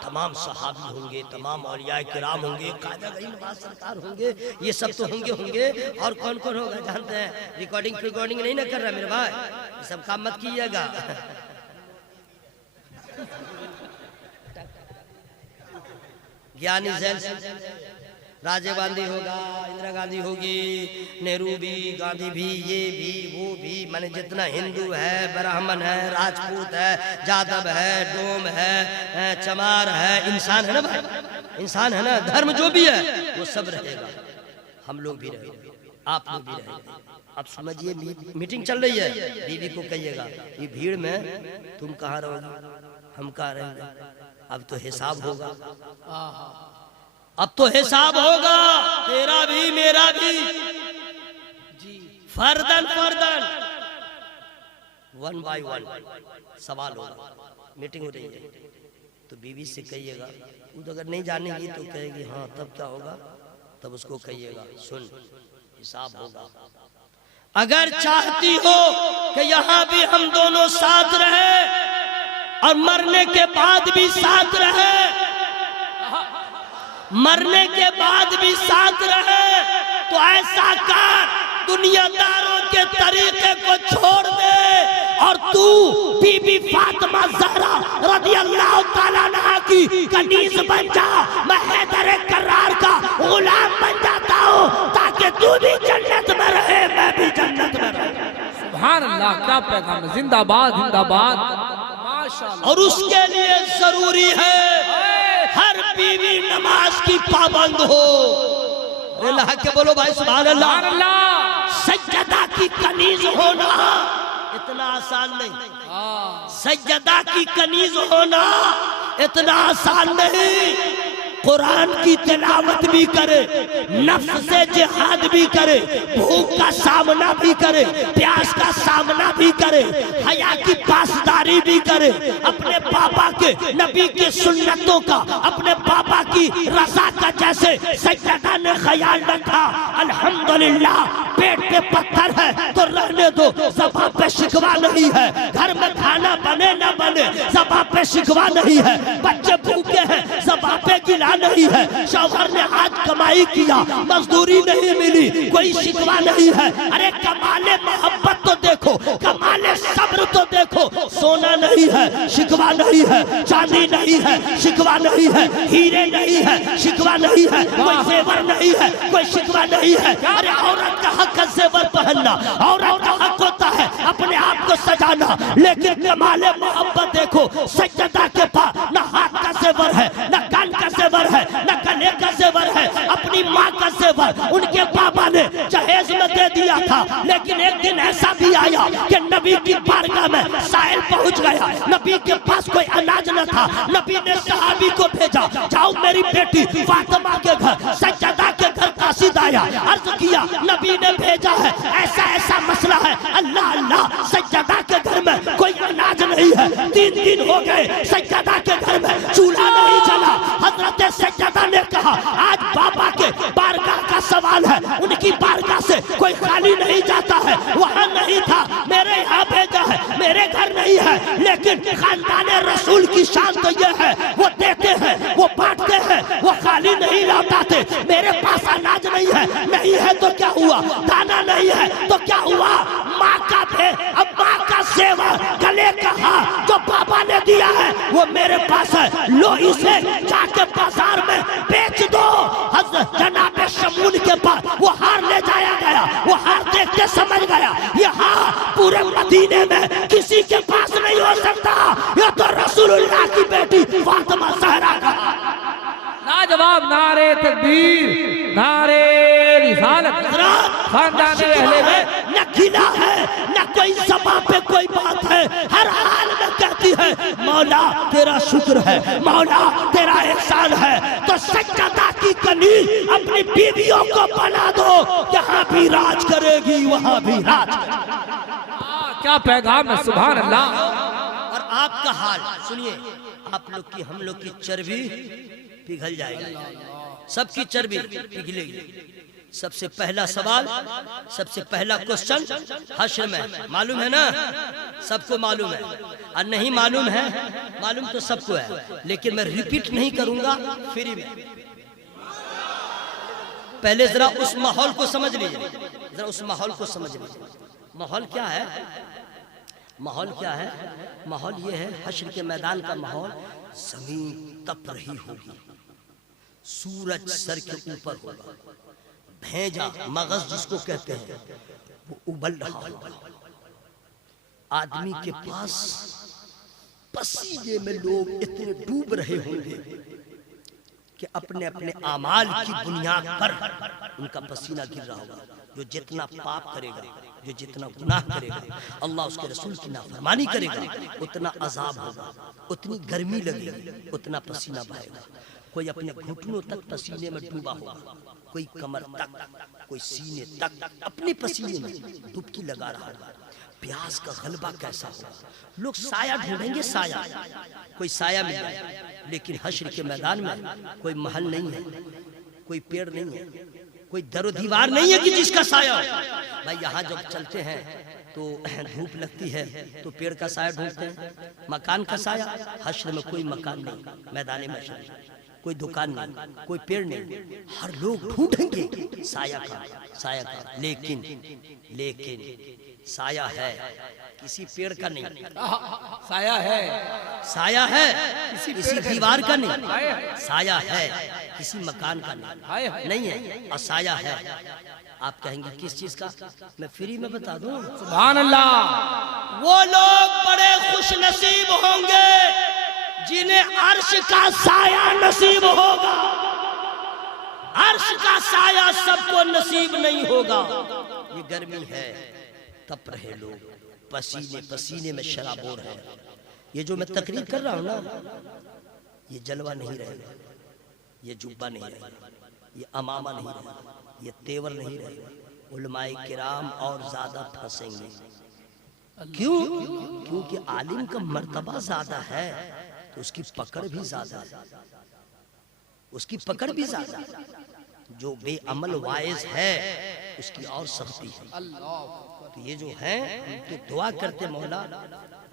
तमाम सहाबी होंगे, तमाम औलिया किराम होंगे, ख्वाजा गरीब नवाज सरकार होंगे, ये सब तो होंगे होंगे। और कौन कौन होगा जानते हैं? रिकॉर्डिंग नहीं ना कर रहा मेरे भाई, ये सब काम मत कीजिएगा। ज्ञानी जैन राजीव गांधी होगा, इंदिरा गांधी होगी, नेहरू भी, गांधी भी, ये भी, वो भी, माने जितना हिंदू है, ब्राह्मण है, राजपूत है, जादव है, डोम है, चमार है, इंसान है ना भाई, इंसान है ना, धर्म जो भी है वो सब रहेगा। हम लोग भी रहेंगे, आप लोग भी रहेंगे। अब समझिए मीटिंग चल रही है, बीवी को कहिएगा ये भीड़ में तुम कहाँ रहोगे, हम कहाँ रहेंगे, अब तो हिसाब होगा, अब तो हिसाब होगा, तेरा भी मेरा भी, further further, one by one सवाल होगा। मीटिंग हो रही है तो बीवी से कहिएगा, वो तो अगर नहीं जानेगी तो कहेगी हाँ, तब क्या होगा, तब उसको कहिएगा सुन हिसाब होगा। अगर चाहती हो कि यहाँ भी हम दोनों साथ रहे और मरने के बाद भी साथ रहे, मरने के बाद भी साथ रहे, तो ऐसा कर, दुनियादारों के तरीके को छोड़ दे और तू बीबी फातिमा ज़हरा रज़ी अल्लाह ताला अन्हा की कनीज बन जा। मैं हैदर कर्रार का गुलाम बन जाता हूँ ताकि तू भी जन्नत में रहे, मैं भी जन्नत में रहे। सुभान अल्लाह, क्या पैगाम है, जिंदाबाद जिंदाबाद। और उसके लिए जरूरी है हर बीवी नमाज की पाबंद हो। अल्लाह के बोलो भाई सुभान अल्लाह। सज्जदा की कनीज होना इतना आसान नहीं, सज्जदा की कनीज होना इतना आसान नहीं। कुरान की तिलावत भी करे, नफ्स से जिहाद भी करे, भूख का सामना भी करे, प्यास का सामना भी करे, हया की पासदारी भी करे, अपने पापा के नबी के सुन्नतों का, अपने पापा की रज़ा का जैसे सज्जदा ने ख्याल रखा। अल्हम्दुलिल्लाह, पेट पे पत्थर है तो रहने दो, ज़बान पे शिकवा नहीं है, घर में खाना बने न बने ज़बान पे शिकवा नहीं है, बच्चे भूखे हैं ज़बान पे गिला नहीं है, शौहर ने आज कमाई किया मजदूरी नहीं मिली, कोई शिकवा नहीं है। अरे कमाले मोहब्बत तो देखो, कमाले सब्र तो देखो, सोना नहीं है शिकवा नहीं है, चांदी नहीं है शिकवा नहीं है, हीरे नहीं है शिकवा नहीं है, कोई जेवर नहीं है, कोई शिकवा नहीं है। अरे औरत का हक है जेवर पहनना, औरत का हक होता है अपने आप को सजाना, लेकिन कमाले मोहब्बत देखो, सज्जदा के पास न हाथ का जेवर है, न कान का जेवर है, न गले का जेवर है, अपनी माँ का जेवर उनके पापा ने जहेज में दे दिया था। लेकिन एक दिन ऐसा भी आया कि नबी की बारगाह में साहिल पहुंच गया, नबी के पास कोई अनाज न था। नबी ने सहाबी को भेजा, जाओ मेरी बेटी फातिमा के घर, सज्जदा के घर कासिद आया, अर्ज किया नबी ने भेजा है, ऐसा ऐसा मसला है। अल्लाह अल्लाह, सज्जदा के घर में कोई अनाज नहीं है। 3 दिन हो गए सज्जदा के घर में चूल्हा नहीं जला। हजरत सज्जदा ने कहा आज बाबा के बारगाह का सवाल है, उनकी बारगाह से कोई खाली नहीं जाता है। वहाँ नहीं था, मेरे यहाँ भेजा है, मेरे घर नहीं है। लेकिन खानदान रसूल की शान तो यह है, वो देते हैं, वो बांटते हैं, वो खाली नहीं लौटाते। मेरे पास अनाज नहीं है, नहीं है तो क्या हुआ, दाना नहीं है तो क्या हुआ, माँ का थे, अब माँ का सेवा गले का हार जो बाबा ने दिया है वो मेरे पास है, लो इसे जाके बाजार में बेच दो। हज़रत जनाब शमून के पास वो हार ले जाया गया, वो हार देखते समझ गया ये हार पूरे मदीने में किसी के पास नहीं हो सकता, ये तो रसूलुल्लाह की बेटी फातिमा ज़हरा का। लाजवाब नारे तकबीर, नारे रिसालत, खानदान अहले बैत। न गिला है न कोई ज़बान पे कोई बात है, हर हाल में कहती है मौला तेरा शुक्र है, मौला तेरा एहसान है। तो सज्जदा की कनी अपनी बीवियों को बना दो, यहाँ भी राज करेगी वहाँ भी राज करेगी। क्या पैगाम है, सुभान अल्लाह। और आपका हाल सुनिए, आप लोग की हम लोग की चर्बी पिघल जाएगी, सबकी चर्बी पिघलेगी। सबसे पहला सवाल, सबसे पहला क्वेश्चन हश्र में, मालूम है ना, सबको मालूम है। और नहीं मालूम है, मालूम तो सबको है, लेकिन मैं रिपीट नहीं करूंगा फ्री में। पहले जरा उस माहौल को समझ लीजिए, जरा उस माहौल को समझ लीजिए। माहौल क्या है, माहौल क्या है, माहौल ये है हश्र के मैदान का माहौल। जमीन तप रही होगी, सूरज सर के ऊपर होगा, भेजा मगज जिसको कहते हैं वो उबल रहा होगा। आदमी के पास पसीने में लोग इतने डूब रहे होंगे कि अपने अपने आमाल की बुनियाद पर उनका पसीना गिर रहा होगा। जो जितना पाप करेगा, जो जितना गुनाह करेगा, अल्लाह उसके रसूल की नाफरमानी करेगा, उतना अजाब होगा, उतनी गर्मी लगेगी, उतना पसीना बहेगा। कोई अपने घुटनों तक पसीने में डूबा होगा, कोई कमर तक, कोई सीने तक अपने पसीने में डुबकी लगा रहा होगा। प्यास का गलबा कैसा होगा, लोग साया ढूंढेंगे, साया, कोई साया मिल जाए। लेकिन हश्र के मैदान में कोई महल नहीं है, कोई पेड़ नहीं है, कोई दरो दीवार नहीं है कि जिसका साया हो। भाई यहाँ जब चलते हैं तो धूप लगती है तो पेड़ का साया ढूंढते हैं, मकान का साया। हश्र में कोई मकान नहीं, मैदान महशर कोई दुकान नहीं, कोई पेड़ नहीं, हर लोग ढूंढेंगे साया का, साया का। लेकिन साया है किसी पेड़ का नहीं, साया है, साया है किसी दीवार का नहीं, साया है किसी मकान का नहीं है, और साया है। आप कहेंगे किस चीज का, मैं फ्री में बता दूं। सुभान अल्लाह। वो लोग बड़े खुश नसीब होंगे जिन्हें अर्श का साया नसीब होगा। अर्श का साया सबको नसीब नहीं होगा। ये गर्मी है, तप रहे लोग, पसीने पसीने में शराबोर है। ये जो मैं तकरीर कर रहा हूँ ना, ये जलवा नहीं रहेगा, ये जुब्बा नहीं रहेगा, ये अमामा नहीं रहेगा, ये तेवर नहीं रहेगा। उलमाए किराम और ज्यादा फंसेंगे। क्यों? क्योंकि आलिम का मर्तबा ज्यादा है तो उसकी पकड़ भी ज्यादा है, उसकी पकड़ भी ज्यादा है। जो बेअमल वाइज है उसकी और सख्ती है। तो ये जो है तो दुआ करते मौला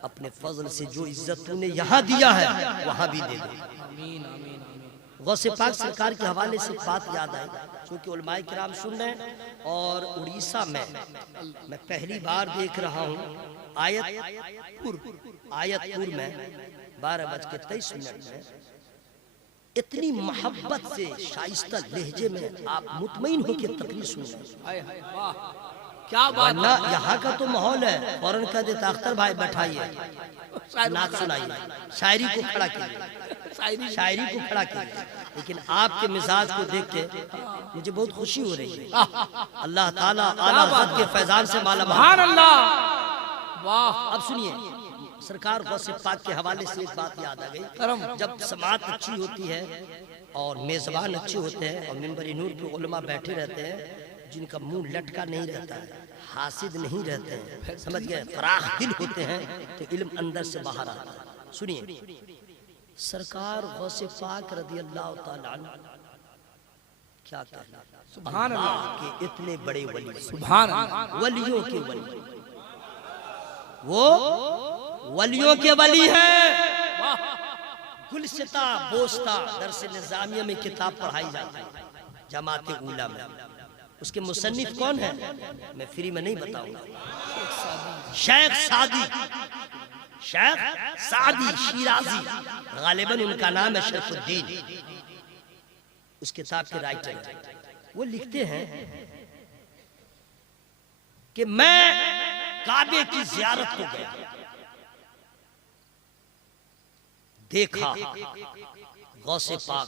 अपने फजल से जो इज्जत तूने यहाँ दिया है वहाँ भी दे दे। गौसे पाक सरकार के हवाले से बात याद आई, क्योंकि उलमाए किराम सुन रहे हैं। और उड़ीसा में मैं पहली बार देख रहा हूँ आयतपुर में 12:23 में इतनी मोहब्बत से शाइस्ता लहजे में आप मुतमईन होकर तकरीर सुन रहे हैं। क्या बात ना, यहाँ का तो माहौल है, फौरन कह देता अख्तर भाई बैठाइए, नात सुनाइए, शायरी को खड़ा कीजिए। शायरी को खड़ा किया, लेकिन आपके मिजाज को देख के मुझे बहुत खुशी हो रही है। अल्लाह ताला आला हज़रत के फैजान से माला माल। वाह। अब सुनिए, सरकार गौसे पाक के हवाले से एक बात याद आ गई। जब समात अच्छी होती है और मेजबान अच्छे होते हैं और मिंबर नूर पे उलमा बैठे रहते हैं जिनका मुंह लटका नहीं रहता है, हासिद नहीं रहते हैं, समझ गए, फराख दिल होते हैं, तो इल्म अंदर से बाहर आता है। सुनिए, सरकार गौसे पाक रज़ी अल्लाह ताला अन्हु क्या कहना, सुभान अल्लाह के इतने बड़े वली, सुभान अल्लाह, वलियों के वली, वो वलियों के वली हैं। गुलसिता बोस्ता दरस निजामिया में किताब पढ़ाई जाती है जमात ऊला में। उसके मुसन्निफ कौन है मैं फ्री में नहीं बताऊंगा। शेख सादी, शेख सादी शिराजी, गालिबन उनका नाम है शरफुद्दीन। उस किताब के राइटर वो लिखते हैं कि मैं काबे की ज़ियारत को गया, देखा गौसे पाक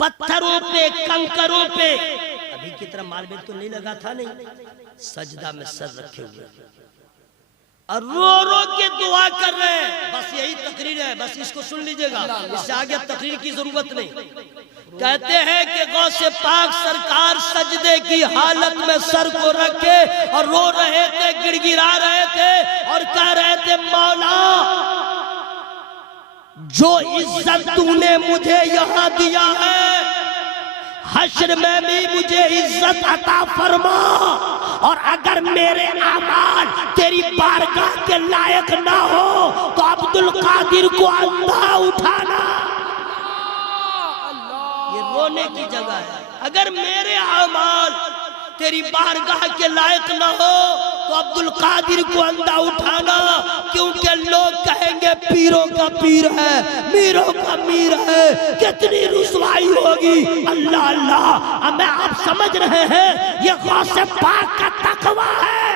पत्थरों पे कंकरों पे, अभी की तरह मार्बल तो नहीं लगा था, नहीं, सजदा में सर रखे हुए और रो रो के दुआ कर रहे हैं। बस यही तकरीर है, बस इसको सुन लीजिएगा, इससे आगे तकरीर की जरूरत नहीं। कहते हैं कि गौसे पाक सरकार सजदे की हालत में सर को रखे और रो रहे थे, गिड़गिड़ा रहे थे और कह रहे थे, मौला जो इज्जत तूने मुझे यहाँ दिया है, हश्र में भी मुझे इज्जत अता फरमा, और अगर मेरे अमाल तेरी बारगाह के लायक ना हो तो अब्दुल कादिर को अंधा उठाना। ये रोने की जगह है। अगर मेरे अमाल तेरी बारगाह के लायक ना हो तो अब्दुल कादिर को अंधा उठाना, क्योंकि लोग कहेंगे पीरों का पीर है, मीरों का मीर है, कितनी रुसवाई होगी। अल्लाह अल्लाह, अब मैं आप समझ रहे हैं ये गौसे पाक का तकवा है,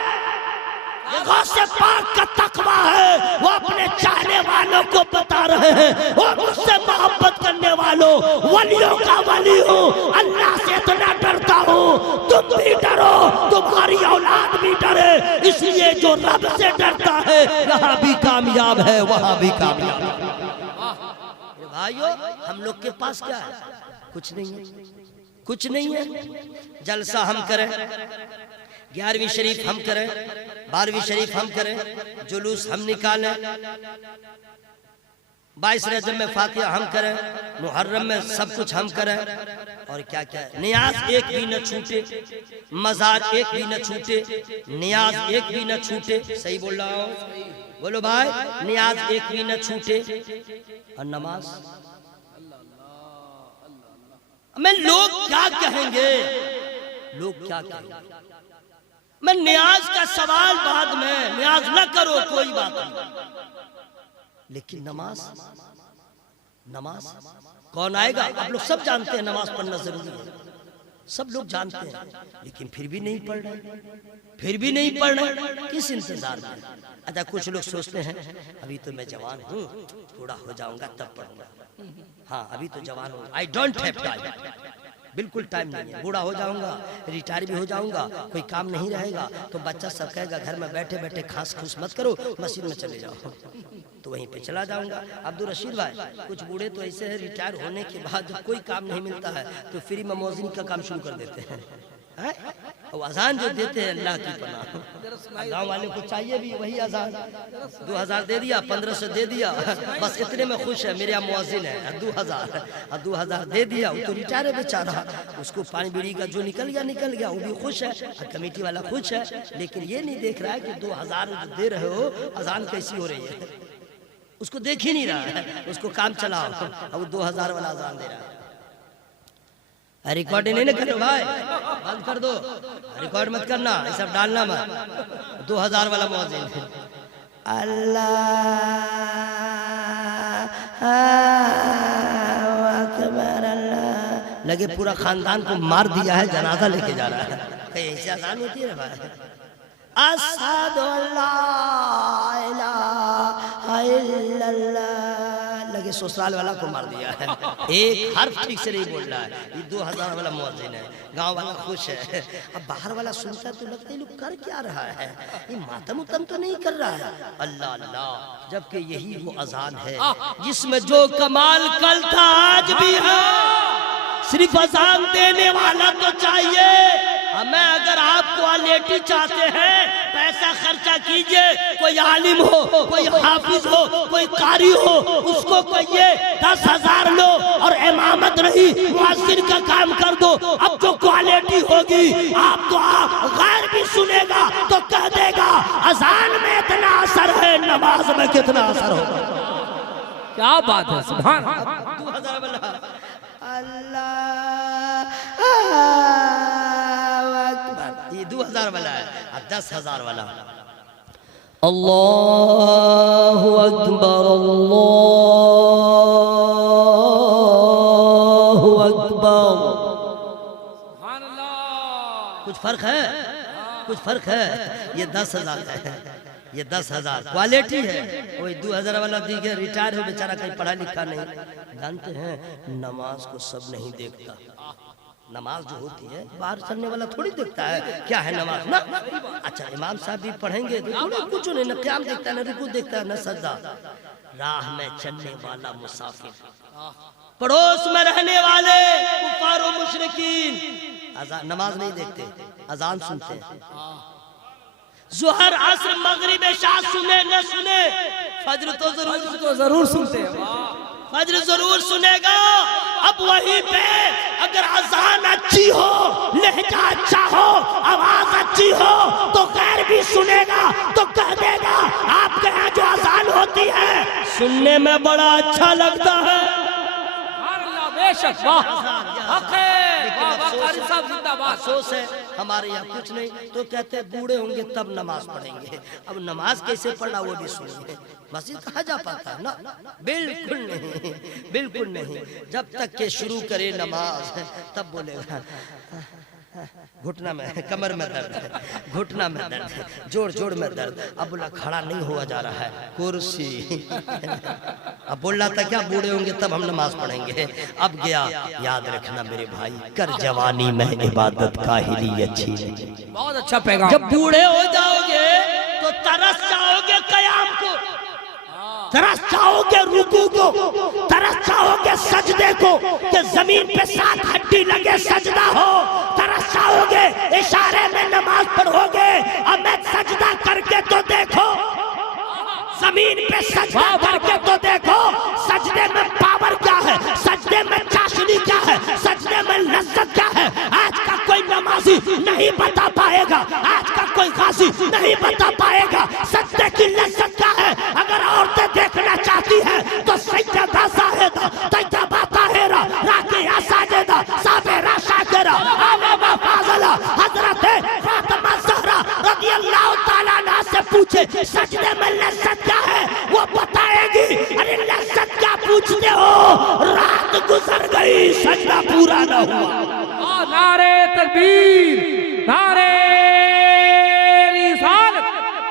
ये गौसे पाक का तकवा है। वो अपने चाहने वालों को बता रहे हैं, वो मुझसे मोहब्बत करने वालों, वलियों का वली हूँ, अल्लाह से इतना डरता हूँ, तुम भी डरो, तुम्हारी औलाद भी डरे, इसलिए जो रब से डरता है यहाँ भी कामयाब है, वहाँ भी कामयाब है। भाइयों, हम लोग के पास क्या है? कुछ नहीं है, कुछ नहीं है। जलसा हम करें, 11वीं शरीफ हम करें, 12वीं शरीफ हम करें, जुलूस हम निकालें, 22 रजब में फातिहा हम करें, मुहर्रम में सब कुछ हम करें, और क्या क्या है, नियाज एक भी न छूटे, मजार एक भी न छूटे, नियाज एक भी न छूटे। सही बोल रहा हूँ? बोलो भाई, नियाज एक भी न छूटे, और नमाज मैं लोग क्या कहेंगे, लोग क्या कहेंगे। मैं न्याज का सवाल बाद में, न्याज न करो कोई बात नहीं, लेकिन नमाज, नमाज कौन आएगा? आप लोग सब जानते हैं नमाज पढ़ना जरूरी है, सब लोग जानते हैं, लेकिन फिर भी नहीं पढ़ रहे, फिर भी नहीं पढ़ रहे, किस इंतजार में? अच्छा, कुछ लोग सोचते हैं अभी तो मैं जवान हूँ, बूढ़ा हो जाऊंगा तब पढ़ूंगा। हाँ, अभी तो जवान हूँ, आई डोंट हैव टाइम, बिल्कुल टाइम नहीं है। बूढ़ा हो जाऊंगा, रिटायर भी हो जाऊंगा, कोई काम नहीं रहेगा, तो बच्चा सब कहेगा घर में बैठे बैठे खास खुश मत करो, मस्जिद में चले जाओ, तो वहीं पे चला जाऊंगा। अब्दुल रशीद भाई, कुछ बूढ़े तो ऐसे हैं, रिटायर होने के बाद जब कोई काम नहीं मिलता है तो फ्री में मौजिन का काम शुरू कर देते हैं, और अजान जो देते हैं अल्लाह की पनाह, गाँव वाले को चाहिए भी वही अजान, 2000 दे दिया, 1500 दे दिया, बस इतने में खुश है, मेरा मुअज्जिन है, 2000 दे दिया, वो तो रिटायर है बेचारा, उसको पानी बीड़ी का जो निकल गया, वो भी खुश है, कमेटी वाला खुश है, लेकिन ये नहीं देख रहा है कि 2000 जो दे रहे हो अजान कैसी हो रही है, उसको देख ही नहीं रहा है, उसको काम चलाओ, अब 2000 वाला अजान दे रहा है। रिकॉर्ड नहीं ना करो भाई, बंद कर दो, रिकॉर्ड मत करना, ये सब डालना मत। 2000 वाला मुअज्जिन, अल्लाह अकबर, अल्लाह लगे पूरा खानदान को मार दिया है, जनाजा लेके जा रहा है, कहीं ऐसी आसान होती है भाई। अस्सलातु अल्ला इलाहा इल्लल्लाह अल्लाह लगे ससुराल वाला को मार दिया है। एक हर्फ ठीक से नहीं बोल रहा है। ये 2000 वाला मुअज्जिन है, गांव वाला खुश है। अब बाहर वाला सुनता है तो लगता है लोग कर क्या रहा है, ये मातम उतम तो नहीं कर रहा है। अल्लाह अल्लाह, जबकि यही वो अजान है जिसमें जो कमाल कल था आज भी है। सिर्फ अजान देने वाला तो चाहिए हमें। अगर आप क्वालिटी चाहते हैं, पैसा खर्चा कीजिए। कोई आलिम हो, कोई हाफिज हो, कोई कारी हो, उसको कहिए 10,000 लो और इमामत नहीं मुअज्जिन का काम कर दो। अब जो क्वालिटी होगी आप तो गैर भी सुनेगा तो कह देगा अजान में इतना असर है, नमाज में कितना असर होगा। क्या बात है, सुभान अल्लाह। 2000 वाला अल्लाह अकबर, ये 2000 वाला है। और 10,000 वाला अल्लाहु अकबर अल्लाहु अकबर। सुभान अल्लाह। कुछ फर्क है, कुछ फर्क है। ये 10,000 है, ये 10,000 क्वालिटी है। वही 2000 वाला दी गया, रिटायर हो बेचारा, कहीं पढ़ा लिखा नहीं। जानते हैं नमाज को सब नहीं देखता। नमाज जो होती है बाहर चलने वाला थोड़ी देखता है क्या है नमाज ना। अच्छा इमाम साहब भी पढ़ेंगे तो थोड़ा कुछ नहीं, न क़याम देखता है, न रुकू देखता है, न सजदा। राह में चलने वाला मुसाफिर, पड़ोस में रहने वाले कुफार और मुशरिकीन अज़ान नमाज नहीं देखते, अजान सुनते हैं। ज़ुहर असर मगरिब इशा सुने न सुने, फज्र तो जरूर सुनते हैं। फज्र जरूर सुनेगा। अब वहीं पे अगर अजान अच्छी हो, लहजा अच्छा हो, आवाज अच्छी हो तो गैर भी सुनेगा तो कह देगा आपके यहाँ जो अजान होती है सुनने में बड़ा अच्छा लगता है। बेशक अफसोस है हमारे यहाँ कुछ नहीं, तो कहते हैं बूढ़े होंगे तब नमाज पढ़ेंगे। अब नमाज कैसे पढ़ना वो भी सुनेंगे। मस्जिद कहाँ जा पाता है ना, बिल्कुल नहीं, बिल्कुल नहीं। जब तक के शुरू करे नमाज तब बोलेगा घुटना में, कमर में दर्द है, घुटना में दर्द है, जोड़ जोड़ में दर्द। अब बोला खड़ा नहीं हुआ जा रहा है, कुर्सी। अब बोल रहा था क्या बूढ़े होंगे तब हम नमाज पढ़ेंगे। अब गया, याद रखना मेरे भाई, कर जवानी में इबादत काहिली अच्छी नहीं। बहुत अच्छा पैगाम। जब बूढ़े हो जाओगे तो तरस जाओगे कयाम को, तरस जाओगे रुकू को, तरस जाओगे सजदे को कि जमीन पे 7 हड्डी लगे सजदा हो, तरस जाओगे इशारे में नमाज पढ़ोगे। अब मैं सजदा करके तो देखो, जमीन पे सजदा करके तो देखो, सजदे में पावर क्या है, सजदे में चाशनी क्या है, सजदे में लज्जत क्या है। आज का कोई नमाजी नहीं बता पाएगा, आज का कोई गाजी नहीं बता पाएगा सजदे की लज्जत क्या है। अगर औरतें देखना चाहती है तो सज्जदा साहिदा तैयबा ताहिरा राकिया साजिदा साबिरा शाकिरा आवा फाज़ला हजरत फातिमा ज़हरा रज़ियल्लाहु ताला अन्हा से पूछे सजदे में लज्जत क्या है, वो बताएगी। अरे लज्जत क्या पूछते हो, रात गुजर गई सजदा पूरा न हुआ। नारे तकबीर, नारे रिसालत,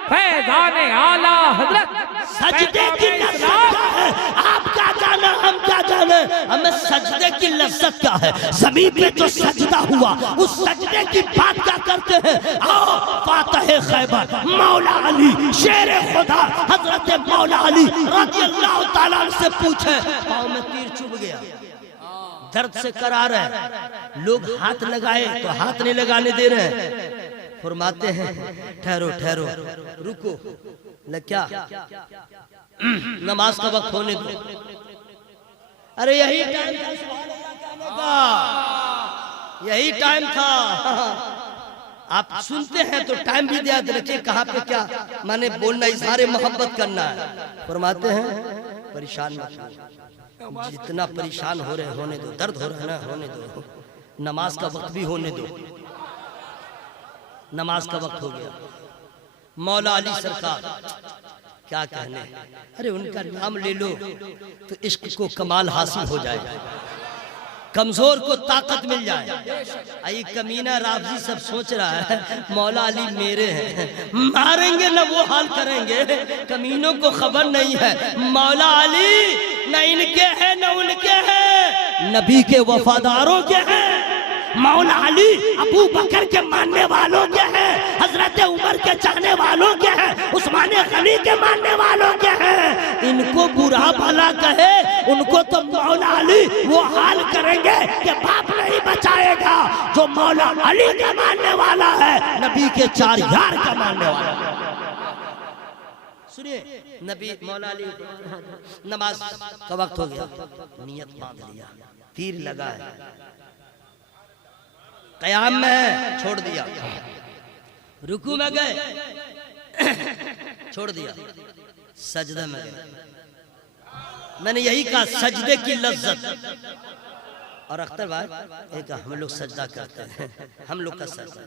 फैज़ाने आला हज़रत। सजदे की लज्जत क्या है, आप क्या जाने हम क्या जाने, हमें सजदे की लज्जत क्या है। जमीन पे जो सजदा हुआ उस सजदे की बात क्या करते हैं। आओ फातिह खैबर मौला अली शेर खुदा हजरत मौला अली रज़ियल्लाहु ताला अन्हु से पूछे, पाँव में तीर चुभ गया, दर्द से करार है, लोग हाथ लगाए तो हाथ नहीं लगाने दे रहे हैं। फरमाते हैं ठहरो ठहरो रुको, क्या नमाज का वक्त होने दो। अरे यही टाइम था सुभान अल्लाह का, यही टाइम था। आप सुनते हैं तो टाइम भी याद रखिए कहाँ पे क्या माने बोलना, इज़हारे मोहब्बत करना है। फरमाते हैं परेशान मत हो, जितना परेशान हो रहे होने दो, दर्द हो रहा है ना होने दो, नमाज का वक्त भी होने दो। नमाज का वक्त हो गया। मौला अली सरकार क्या कहने, अरे उनका नाम ले लो तो इश्क को कमाल हासिल हो जाएगा। कमजोर को ताकत मिल जाए। आई कमीना राफजी सब सोच रहा है मौला अली मेरे हैं, मारेंगे न वो हाल करेंगे। कमीनों को खबर नहीं है मौला अली न इनके हैं न उनके हैं, नबी के वफादारों के हैं। मौला अली अबू बकर के मानने वालों के हैं, हजरत उमर के चाहने वालों के हैं, उस्मान गनी के मानने वालों के हैं। इनको बुरा भला कहे उनको तो मौला अली वो हाल करेंगे कि बाप नहीं बचाएगा। जो मौला अली का मानने वाला है, नबी के 4 यार का मानने वाला है। सुनिए, नबी मौला अली नमाज का वक्त हो गया, नियत बांध लिया, तीर लगा है, कयाम में छोड़ दिया, रुकू में गए छोड़ दिया, सजदे में गए। मैंने यही कहा सजदे की लज्जत। और अख्तर भाई एक हम लोग सजदा करते हैं, हम लोग का सजदा,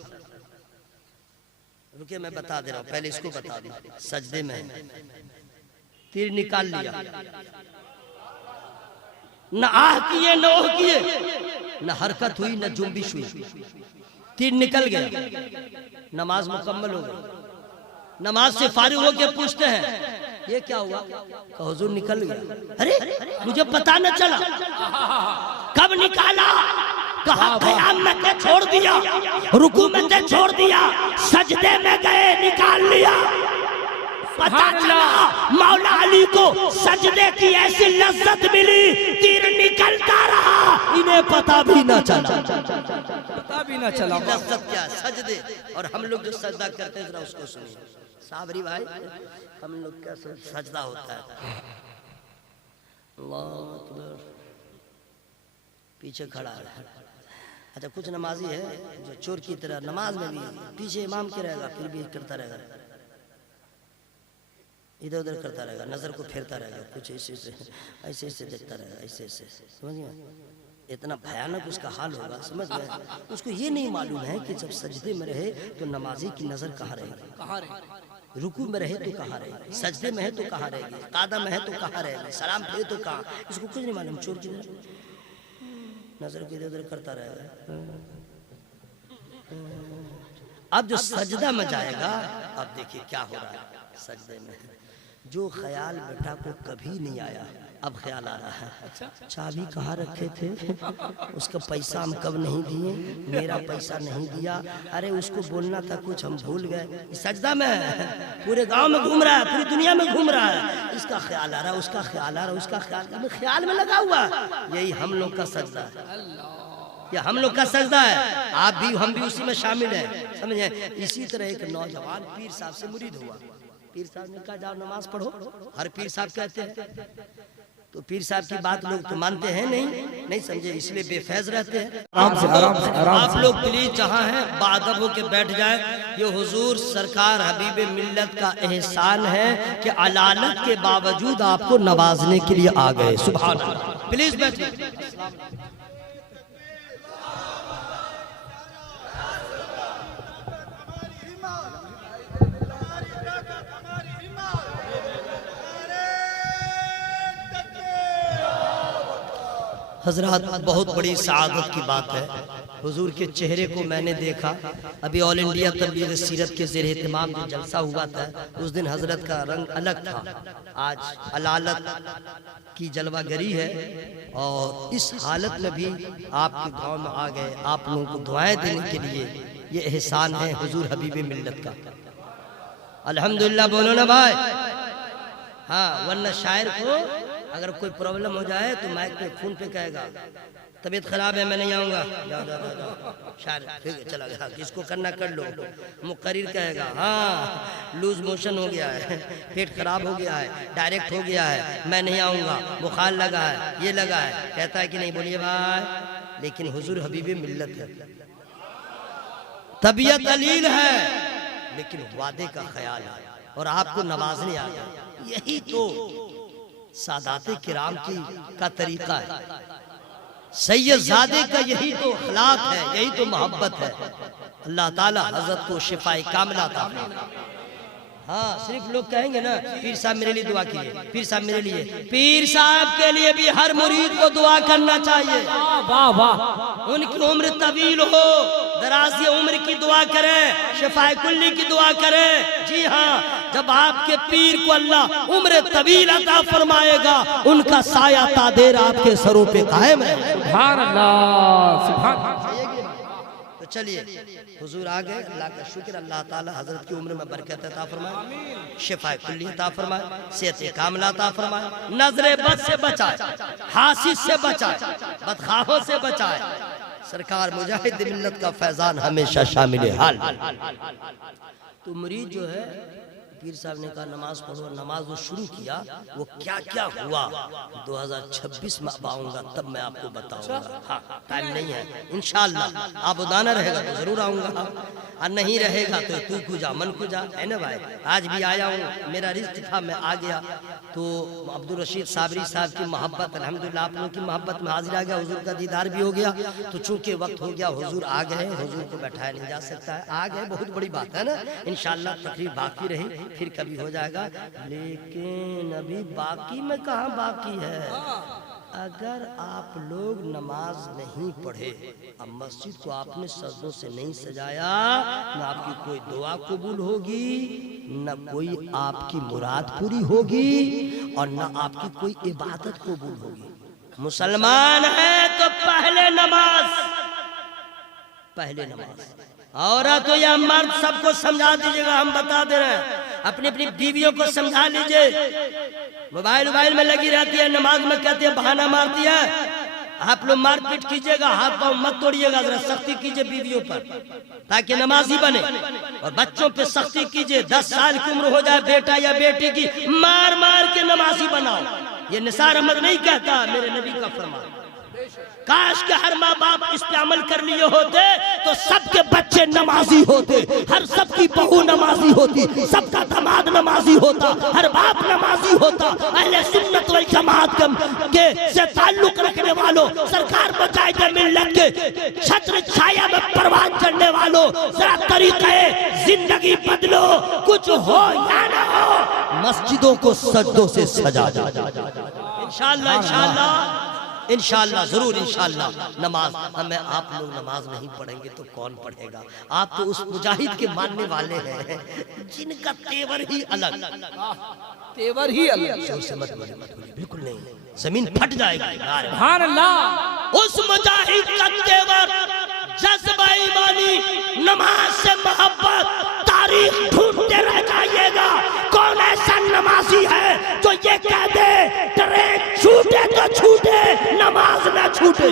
रुके मैं बता दे रहा हूं, पहले इसको बता दूं। सजदे में तीर निकाल लिया, न आह किए न ओह किए, न हरकत हुई न जुम्बिश हुई, तीर निकल गया, नमाज मुकम्मल हो गई। नमाज से फारिग होकर पूछते हैं ये क्या हुआ? हुजूर निकल गया। अरे मुझे पता न चला, कब निकाला? कहा क़याम में ते छोड़ दिया, रुकू में ते छोड़ दिया, सजदे में गए निकाल लिया। पता चला मौला अली को सजदे की ऐसी लज्जत मिली, तीर निकलता रहा, इन्हें पता भी न चला, पता भी न चला लज्जत क्या सजदे। और हम लोग जो सजदा करते हैं जरा उसको सुनिए साबरी भाई, हम लोग का सजदा होता है। अल्लाह अकबर, पीछे खड़ा है। अच्छा कुछ नमाजी है जो चोर की तरह नमाज में भी पीछे इमाम के रहेगा, फिर भी करता रहेगा, इधर उधर करता रहेगा, नजर को फेरता रहेगा, कुछ ऐसे ऐसे देखता रहेगा, ऐसे ऐसे, समझ गए? इतना भयानक उसका हाल होगा, समझ गए? उसको ये नहीं मालूम है कि जब सजदे में रहे तो नमाजी की नजर कहाँ रहेगी, रुकू में रहे तो कहाँ रहेगी, सजदे में है तो कहाँ रहेगी, कादा में है तो कहाँ रहेगी, सलाम फिर तो कहाँ, इसको कुछ नहीं मालूम। चोर की नजर को इधर उधर करता रहेगा। अब जो सजदा में जाएगा, अब देखिए क्या हो रहा है सजदे में। जो ख्याल बेटा को कभी नहीं आया, अब ख्याल आ रहा है, चाबी कहाँ रखे थे, उसका पैसा हम कब नहीं दिए, मेरा पैसा नहीं दिया, अरे उसको बोलना था कुछ हम भूल गए। सजदा में पूरे गांव में घूम रहा है, पूरी दुनिया में घूम रहा है, इसका ख्याल आ रहा है, उसका ख्याल आ रहा है, उसका ख्याल में लगा हुआ। यही हम लोग का सजदा है, ये हम लोग का सजदा है। आप भी हम भी उसी में शामिल हैं, समझे? इसी तरह एक नौजवान पीर साहब से मुरीद हुआ, पीर साहब ने कहा जाओ नमाज पढ़ो, हर पीर साहब कहते हैं, तो पीर साहब की बात लोग तो मानते हैं नहीं समझे, इसलिए बेफैज रहते हैं। आराम से आप लोग प्लीज जहाँ हैं बादब होके बैठ जाए। ये हुजूर सरकार हबीब मिल्लत का एहसान है कि अलालत के बावजूद आपको नवाजने के लिए आ गए। सुभान अल्लाह, प्लीज बैठिए। हजरत बहुत बड़ी सआदत की बात है, हुजूर के चेहरे को मैंने देखा। अभी ऑल इंडिया तबलीग सीरत के ज़ेर एहतमाम जो जलसा हुआ था, उस दिन हजरत का रंग अलग था। आज अलालत की जलवागरी है और इस हालत में भी आपके गांव में आ गए, आप लोगों को दुआएं देने के लिए। ये एहसान है हुजूर हबीब मिल्लत का। अल्हम्दुलिल्लाह बोलो ना भाई। हाँ, वरना शायर को अगर कोई प्रॉब्लम हो जाए तो माइक पे फोन पे कहेगा तबीयत खराब है मैं नहीं आऊँगा, शायर फिर चला गया, किसको करना कर लो। मुकर्रिर कहेगा हाँ लूज मोशन हो गया है, पेट खराब हो गया है, डायरेक्ट हो गया है, मैं नहीं आऊँगा, बुखार लगा है, ये लगा है, कहता है कि नहीं बोलिए भाई। लेकिन हुजूर हबीब मिल्लत है, तबीयत अलील है लेकिन वादे का ख्याल है और आपको नवाजने आ गया। यही तो सादाते किराम की का तरीका है, सैयदजादे का यही तो अखलाक है, यही तो मोहब्बत है। अल्लाह ताला हजरत को शिफाए कामिला अता फरमाए। हाँ, सिर्फ लोग कहेंगे ना पीर साहब मेरे लिए दुआ कीजिए, पीर साहब मेरे लिए। पीर साहब के लिए भी हर मुरीद को दुआ करना चाहिए। वाह वाह, उनकी उम्र तवील हो, दराज़ी उम्र की दुआ करें, शिफाए कुल्ली की दुआ करें। जी हाँ, जब आपके पीर को अल्लाह उम्र तवील अता फरमाएगा, उनका साया तादेर आपके सरों पे कायम है। सुभान अल्लाह, सुभान। तो चलिए, हुजूर आ गए, अल्लाह का शुक्र, अल्लाह ताला हजरत की उम्र में बरकत अता फरमाए, शिफाए कुल्ली अता फरमाए, सेहत कामिला अता फरमाए, नजरे बद से बचाए, हासिद से बचाए, बदखाहों से बचाए। सरकार मुजाहिद मिल्लत का फैजान हमेशा शामिल हाल। तो मुरीद जो है, पीर साहब ने कहा नमाज पढ़ो, नमाज वो शुरू किया, वो क्या क्या हुआ 2026 में अब आऊंगा तब मैं आपको बताऊंगा। हाँ, टाइम नहीं है, इंशाअल्लाह आप उदाना रहेगा तो जरूर आऊंगा, और नहीं रहेगा तो तू कुजा मन कुजा, है ना भाई। आज भी आया हूँ, मेरा रिश्त था, मैं आ गया। तो अब्दुल रशीद साबरी साहब की मोहब्बत, अल्हम्दुलिल्लाह आप लोगों की मोहब्बत में हाजिर आ गया, हुजूर का दीदार भी हो गया। तो चूंकि वक्त हो गया, हुजूर आ गए, हुजूर को बैठाया नहीं जा सकता है, आ गए, बहुत बड़ी बात है ना। इंशाअल्लाह तकरीर बाकी रही, फिर कभी हो जाएगा, लेकिन अभी बाकी में कहाँ बाकी है। अगर आप लोग नमाज नहीं पढ़े, अब मस्जिद को आपने सजदों से नहीं सजाया, न आपकी कोई दुआ कबूल होगी, न कोई आपकी मुराद पूरी होगी, और न आपकी कोई इबादत कबूल होगी। मुसलमान है तो पहले नमाज, पहले नमाज। औरत हो या मर्द, सबको समझा दीजिएगा, हम बता दे रहे हैं। अपनी अपनी बीवियों को समझा लीजिए, मोबाइल में लगी रहती है, नमाज में कहती है, बहाना मारती है। आप लोग मारपीट कीजिएगा, हाथ पांव मत तोड़िएगा, जरा सख्ती कीजिए बीवियों पर ताकि नमाजी बने। और बच्चों पे सख्ती कीजिए, 10 साल की उम्र हो जाए बेटा या बेटी की, मार मार के नमाजी बनाओ। ये निसार अहमद नहीं कहता, मेरे नबी का फरमान। काश के हर माँ बाप इस पे अमल कर लिए होते तो सबके बच्चे नमाजी होते, हर सबकी बहू नमाजी होती, सबका दामाद नमाजी होता, हर बाप नमाजी होता। अहले सुन्नत वल जमात के से ताल्लुक रखने वालों, सरकार बचाए मिल्लत के छत्र छाया में परवान चढ़ने वालों, जरा तरीक़े जिंदगी बदलो, कुछ हो या न हो, मस्जिदों को सजदों से सजा दो। इंशाअल्लाह, इंशाअल्लाह, इंशाअल्लाह, जरूर इंशाअल्लाह। नमाज हमें, आप लोग नमाज नहीं पढ़ेंगे तो कौन पढ़ेगा। आप तो उस मुजाहिद के मानने वाले हैं जिनका तेवर ही अलग, तेवर ही अलग। जोर से मत बोलिए, मत बोलिए, बिल्कुल नहीं, जमीन फट जाएगा। सुभान अल्लाह। उस मुजाहिद का तेवर, जज्बा ईमानी, नमाज से मोहब्बत, तारीख ढूंढते रह जाइएगा। कौन ऐसा नमाजी है जो ये कह दे ट्रेन छूटे तो छूटे, नमाज ना छूटे,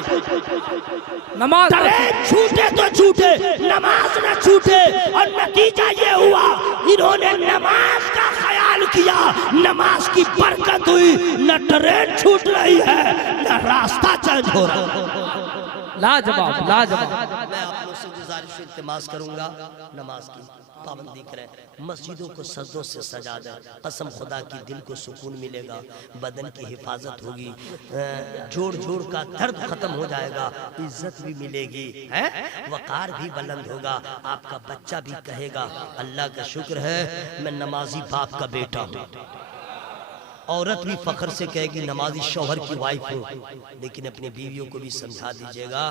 नमाज ट्रेन छूटे तो छूटे, नमाज ना छूटे। और नतीजा ये हुआ, इन्होंने नमाज का ख्याल किया, नमाज की बरकत हुई, न ट्रेन छूट रही है, न रास्ता चेंज हो रहा है। लाजवाब, लाजवाब। मैं आप लोग से गुजारिश इल्तिमास करूंगा, नमाज की पाबंदी करें, मस्जिदों को सजदों से सजा दें। कसम खुदा की दिल को सुकून मिलेगा, बदन की हिफाजत होगी, जोड़ जोड़ का दर्द खत्म हो जाएगा, इज्जत भी मिलेगी, है वकार भी बुलंद होगा। आपका बच्चा भी कहेगा अल्लाह का शुक्र है मैं नमाजी बाप का बेटा हूँ। औरत भी फख्र से कहेगी नमाजी शौहर की वाइफ हो। लेकिन अपनी बीवियों को भी समझा दीजिएगा,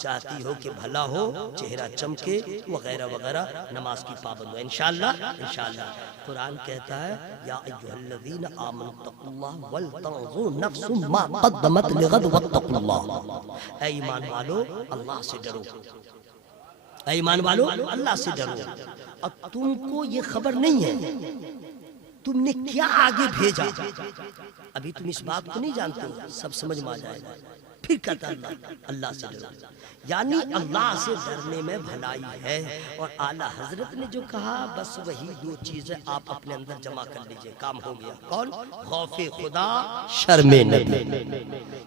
चाहती हो कि भला हो, चेहरा चमके, वगैरह वगैरह, नमाज की पाबंद हो। इंशाअल्लाह, इंशाअल्लाह। कुरान कहता है या अय्युहल्लज़ीना आमनु तक़ुल्लाह वल तंज़ुर नफ्सुम मा क़द्दमत लिग़द वत्तक़ुल्लाह। ऐ ईमान वालो, अल्लाह से डरो। ऐ ईमान वालो, अल्लाह से डरो। अब तुमको ये खबर नहीं है तुमने क्या आगे भेजा, अभी तुम इस बात को नहीं जानते हो, सब समझ में आ जाएगा। फिर कहता अल्लाह से डरो, यानी अल्लाह से डरने में भलाई है। और आला हजरत ने जो कहा, बस वही 2 चीजें आप अपने अंदर जमा कर लीजिए, काम हो गया। कौन? खौफे खुदा, शर्मे नबी।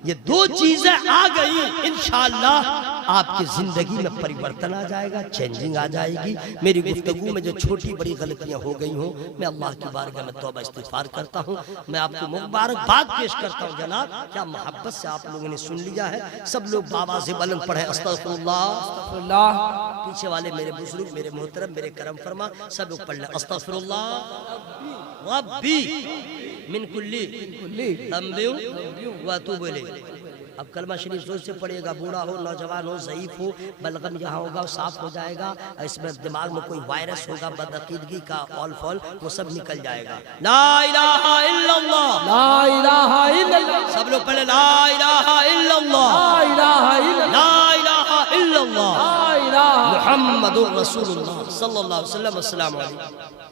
ये 2 चीजें आ गई, इंशाअल्लाह आपकी जिंदगी में परिवर्तन आ जाएगा, चेंजिंग आ जाएगी। मेरी गुफ्तगू में जो छोटी बड़ी गलतियां हो गई हों, मैं अल्लाह की बारगाह में तौबा इस्तिगफार करता हूं। मैं आपको मुबारकबाद पेश करता हूं जनाब, क्या मोहब्बत से आप लोगों ने सुन लिया है। सब लोग बाबा से बुलंद पढ़े अस्तगफिरुल्लाह। अल्लाह पीछे वाले मेरे बुजुर्ग, मेरे मोहतरम, मेरे करम फरमा, सब लोग पढ़ ले अस्तगफिरुल्लाह रब्बी मिन कुल्ली ज़ंबिन व अतूबु इलैह। अब कलमा शरीफ जोर से पढ़ेगा, बूढ़ा हो, नौजवान हो, ज़ईफ हो, बलगम यहाँ होगा, साफ हो जाएगा। इसमें दिमाग में कोई वायरस होगा बदअकीदगी का, ऑल फॉल, वो सब निकल जाएगा। ला इलाहा इल्लल्लाह, ला इलाहा इल्लल्लाह, सब लोग पढ़े ला इलाहा इल्लल्लाह, ला इलाहा इल्लल्लाह, ला इलाहा इल्लल्लाह ला इलाहा मुहम्मदुर रसूलुल्लाह सल्लल्लाहु अलैहि वसल्लम। अस्सलामु अलैकुम।